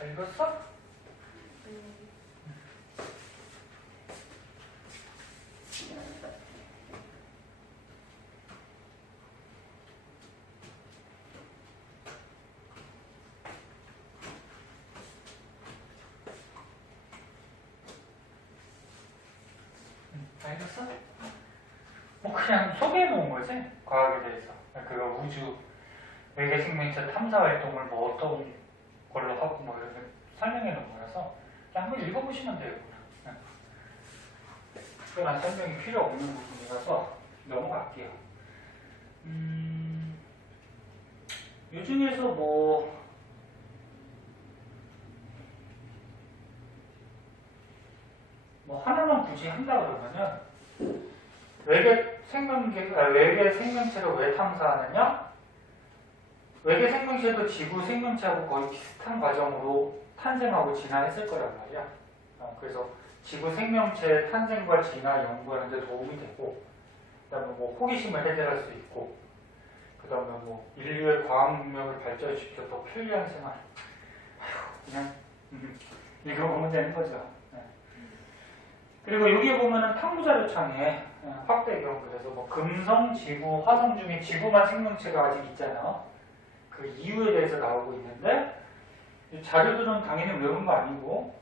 잘 읽었어? 잘 읽었어? 뭐 그냥 소개해 놓은 거지? 과학에 대해서. 그가 우주 외계 생명체 탐사 활동을 뭐 어떤 걸로 하고 뭐 이렇게 설명해 놓은 거라서 그냥 한번 읽어보시면 돼요. 특별한 설명이 필요 없는 부분이라서 넘어갈게요. 이 중에서 뭐 하나만 굳이 한다 그러면은 외계 생명체를 왜 탐사하느냐? 외계 생명체도 지구 생명체하고 거의 비슷한 과정으로 탄생하고 진화했을 거란 말이야. 그래서 지구 생명체 탄생과 진화 연구하는 데 도움이 되고, 그 다음에 뭐 호기심을 해결할 수 있고, 그 다음에 뭐 인류의 과학 능력을 발전시켜 더 편리한 생활. 그냥 이거 보면 되는 거죠. 네. 그리고 여기 보면은 탐구자료 창에 확대경, 그래서 뭐 금성, 지구, 화성 중에 지구만 생명체가 아직 있잖아. 그 이유에 대해서 나오고 있는데 자료들은 당연히 외운 거 아니고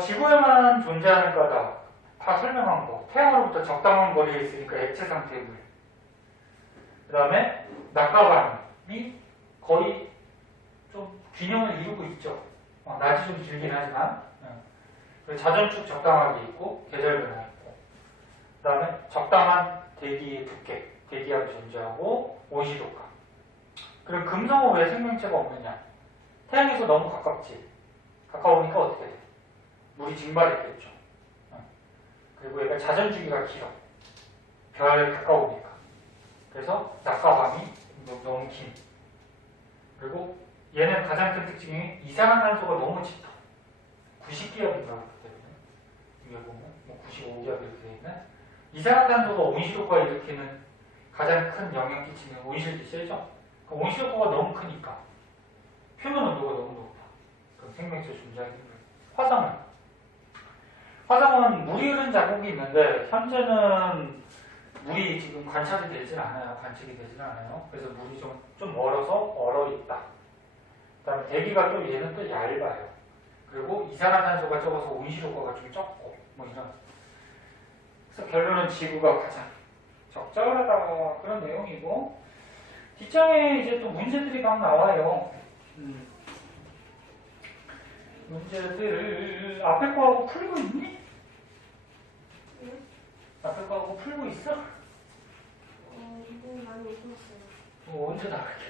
지구에만 존재하는 거다. 다 설명한 거. 태양으로부터 적당한 거리에 있으니까 액체 상태의 물. 그 다음에 낮과밤이 거의 좀 균형을 이루고 있죠. 낮이 좀 길긴 하지만 자전축 적당하게 있고 계절 변화 있고, 그 다음에 적당한 대기의 두께, 대기압이 존재하고 온시독감. 그럼 금성은 왜 생명체가 없느냐? 태양에서 너무 가깝지. 가까우니까 어떻게 돼? 물이 증발했겠죠. 그리고 얘가 자전주기가 길어. 별에 가까우니까. 그래서 낮과 밤이 너무 긴. 그리고 얘는 가장 큰 특징이 이산화탄소가 너무 짙어. 위에 보면 뭐 95기압 이렇게 돼 있는 이산화탄소가 온실효과를 일으키는 가장 큰 영향 끼치는 온실이 세죠. 그 온실효과가 너무 크니까 표면 온도가 너무 높아. 그럼 생명체 존재하기 힘들어요. 화성은 물이 흐른 자국이 있는데 현재는 물이 지금 관찰이 되진 않아요. 관측이 되진 않아요. 그래서 물이 좀 얼어서 얼어있다. 그 다음에 대기가 또 얘는 또 얇아요. 그리고 이산화탄소가 적어서 온실효과가 좀 적고 뭐 이런. 그래서 결론은 지구가 가장 적절하다 그런 내용이고 뒷장에 이제 또 문제들이 막 나와요. 문제들 앞에 거하고 풀고 있니? 네? 앞에 거하고 풀고 있어? 이거 많이 웃었어요. 언제 나갈게?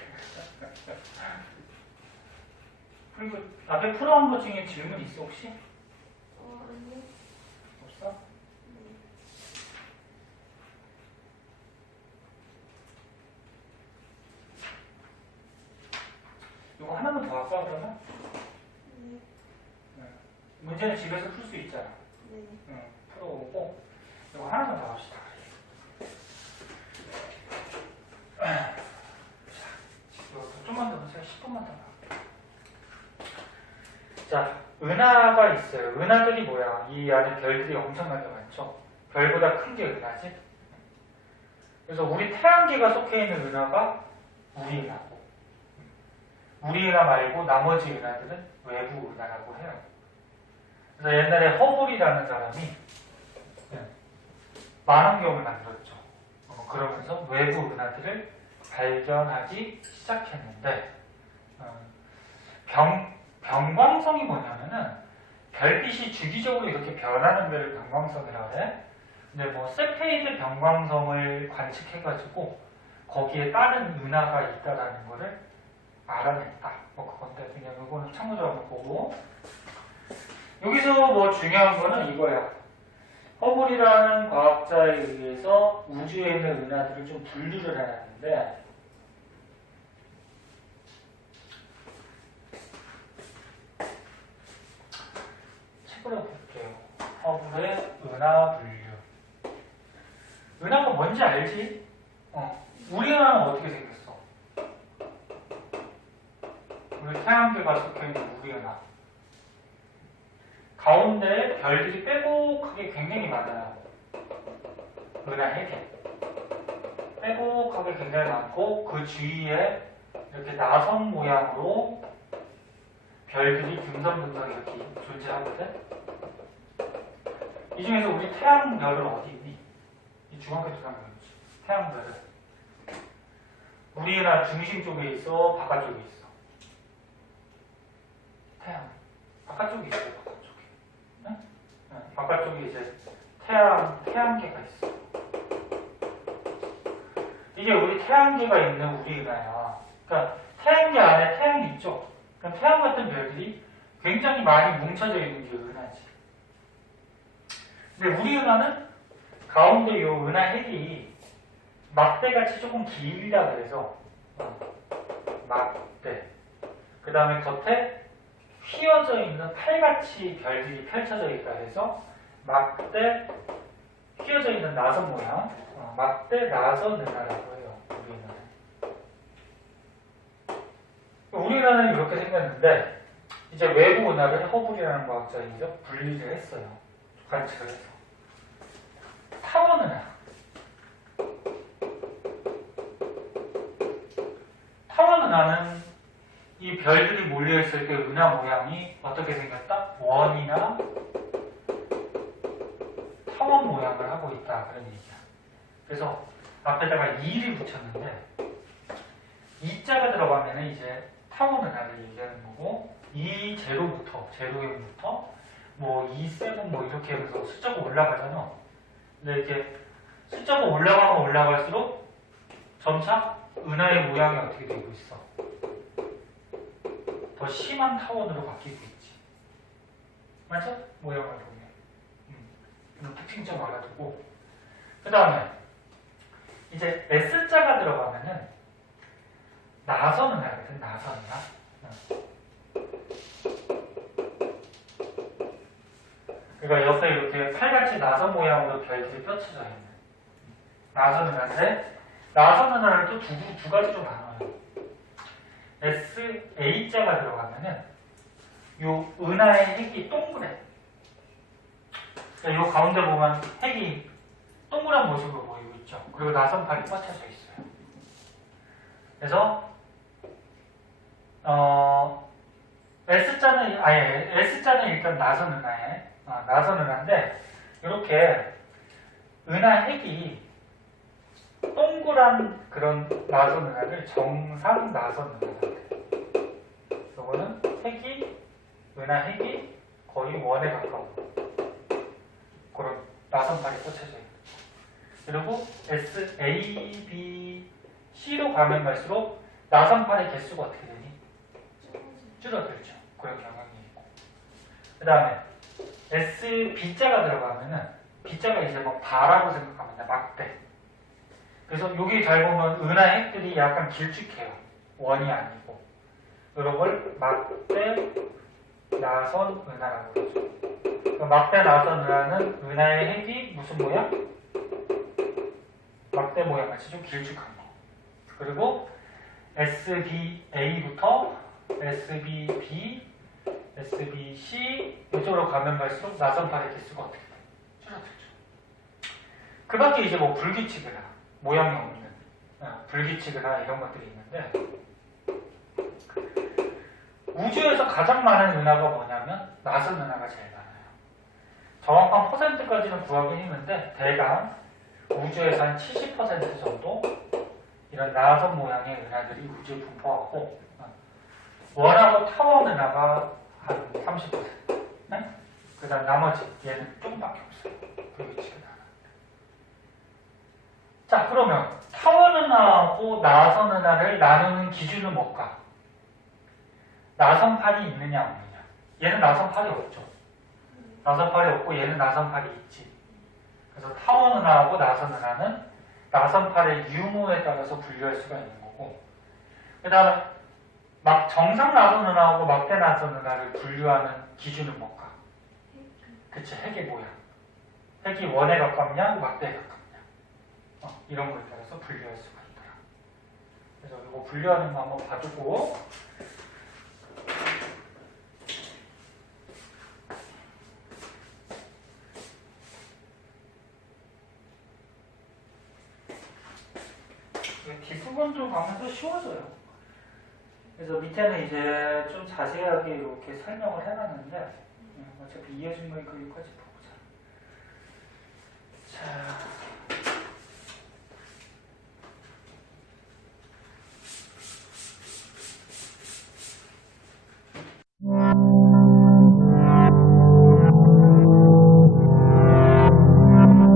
풀고 앞에 풀어온 것 중에 질문 있어 혹시? 아니요. 없어? 네. 이거 하나만 더 할까 그러면? 네. 문제는 집에서 풀 수 있잖아. 네. 응, 풀어오고 이거 하나만 더 합시다. 자, 이거 좀만 더 하세요. 10분만 더. 자, 은하가 있어요. 은하들이 뭐야? 이 안에 별들이 엄청나게 많죠. 별보다 큰 게 은하지. 그래서 우리 태양계가 속해 있는 은하가 우리 은하고, 우리 은하 말고 나머지 은하들은 외부 은하라고 해요. 그래서 옛날에 허블이라는 사람이 만원경을 만들었죠. 그러면서 외부 은하들을 발견하기 시작했는데 병광성이 뭐냐면은 별빛이 주기적으로 이렇게 변하는 데를 병광성이라고 해. 근데 뭐 세페이드 병광성을 관측해가지고 거기에 다른 은하가 있다라는 거를 알아냈다. 뭐 그건데 그냥 이거는 참고적으로 보고 여기서 뭐 중요한 거는 이거야. 허블이라는 과학자에 의해서 우주에 있는 은하들을 좀 분류를 해놨는데 책으로 볼게요. 허블의 은하 분류. 은하가 뭔지 알지? 우리 은하는 어떻게 생겼어? 우리 태양계가 속해있는 우리 은하. 가운데에 별들이 빼곡하게 굉장히 많아요. 은하 핵에. 빼곡하게 굉장히 많고 그 주위에 이렇게 나선 모양으로 별들이 듬성듬성 이렇게 존재하거든. 이 중에서 우리 태양별은 어디 있니? 이 중학교 때 배웠지. 태양별은 우리 은하 중심 쪽에 있어, 바깥쪽에 있어. 태양 바깥쪽에 있어요. 바깥쪽에. 네? 네, 바깥쪽에 이제 태양계가 있어. 이게 우리 태양계가 있는 우리 은하야. 그러니까 태양계 안에 태양이 있죠. 그럼 태양 같은 별들이 굉장히 많이 뭉쳐져 있는 게 은하지. 근데 우리 은하는 가운데 이 은하 핵이 막대같이 조금 길다 그래서 막대. 그 다음에 겉에 휘어져 있는 팔같이 별들이 펼쳐져 있다 해서 막대 휘어져 있는 나선 모양, 막대 나선 은하라고 해요. 우리 은하는 이렇게 생겼는데 이제 외부 은하를 허블이라는 과학자에서 분리를 했어요. 관측을 해서. 타원 은하. 타원 은하는 이 별들이 몰려있을 때 은하 모양이 어떻게 생겼다? 원이나 타원 모양을 하고 있다. 그런 얘기야. 그래서 앞에다가 2를 붙였는데 2자가 들어가면 이제 타원 은하를 얘기하는 거고 2제로부터 제로형부터 뭐 2,7 뭐 이렇게 하면서 숫자가 올라가잖아. 근데 이렇게 숫자가 올라가면 올라갈수록 점차 은하의 모양이 어떻게 되고 있어? 더 심한 타원으로 바뀌고 있지. 맞죠? 모양을 보면. 특징점 알아두고. 그 다음에 이제 S자가 들어가면은 나선 은하거든. 나선 은하. 그러니까 옆에 이렇게 칼같이 나선 모양으로 별들이 펼쳐져 있는 나선 은하인데 나선 은하를 또 두 가지로 나눠요. SA자가 들어가면은 요 은하의 핵이 동그래. 요 가운데 보면 핵이 동그란 모습으로 보이고 있죠. 그리고 나선팔이 뻗쳐져 있어요. 그래서 S자는 일단 나선 은하인데 이렇게 은하 핵이 동그란 그런 나선 은하를 정상 나선 은하라고 해요. 요거는 은하 핵이 거의 원에 가까운 그런 나선팔이 꽂혀져 있는. 그리고 SABC로 가면 갈수록 나선팔의 개수가 어떻게 되니? 줄어들죠. 그런 경향이 있고. 그 다음에 SB자가 들어가면은 B자가 이제 뭐 바라고 생각하면 돼. 막대. 그래서 여기 잘 보면 은하 핵들이 약간 길쭉해요. 원이 아니고. 이런 걸 막대 나선 은하라고 그러죠. 막대 나선 은하는 은하의 핵이 무슨 모양? 막대 모양 같이 좀 길쭉한 거. 그리고 SBA부터 SBB, SBC 이쪽으로 가면 갈수록 나선팔의 개수가 어떻게 돼요? 줄어들죠. 그 밖에 이제 뭐 불규칙 은하, 모양이 없는 불규칙 은하 이런 것들이 있는데 우주에서 가장 많은 은하가 뭐냐면 나선 은하가 제일 많아요. 정확한 퍼센트까지는 구하기 힘든데 대강 우주에서 한 70% 정도 이런 나선 모양의 은하들이 우주에 분포하고 원하고 타원 은하가 한 30%. 네? 그 다음 나머지 얘는 조금밖에 없어요. 불규칙 은하. 자, 그러면 타원 은하하고 나선 은하를 나누는 기준은 뭘까? 나선팔이 있느냐 없느냐. 얘는 나선팔이 없죠. 나선팔이 없고 얘는 나선팔이 있지. 그래서 타원 은하하고 나선 은하는 나선팔의 유무에 따라서 분류할 수가 있는 거고, 그 다음에 막 정상 나선 은하하고 막대 나선 은하를 분류하는 기준은 뭘까? 그치, 핵의 모양. 핵이 원에 가깝냐, 막대에 가깝냐. 이런 거에 따라서 분류할 수가 있더라. 그래서 이거 분류하는 거 한번 봐주고, 뒷부분 좀 가면서 쉬워져요. 그래서 밑에는 이제 좀 자세하게 이렇게 설명을 해놨는데 어차피 이해준거니까 여기까지 보자. 자,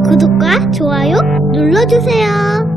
구독과 좋아요 눌러주세요.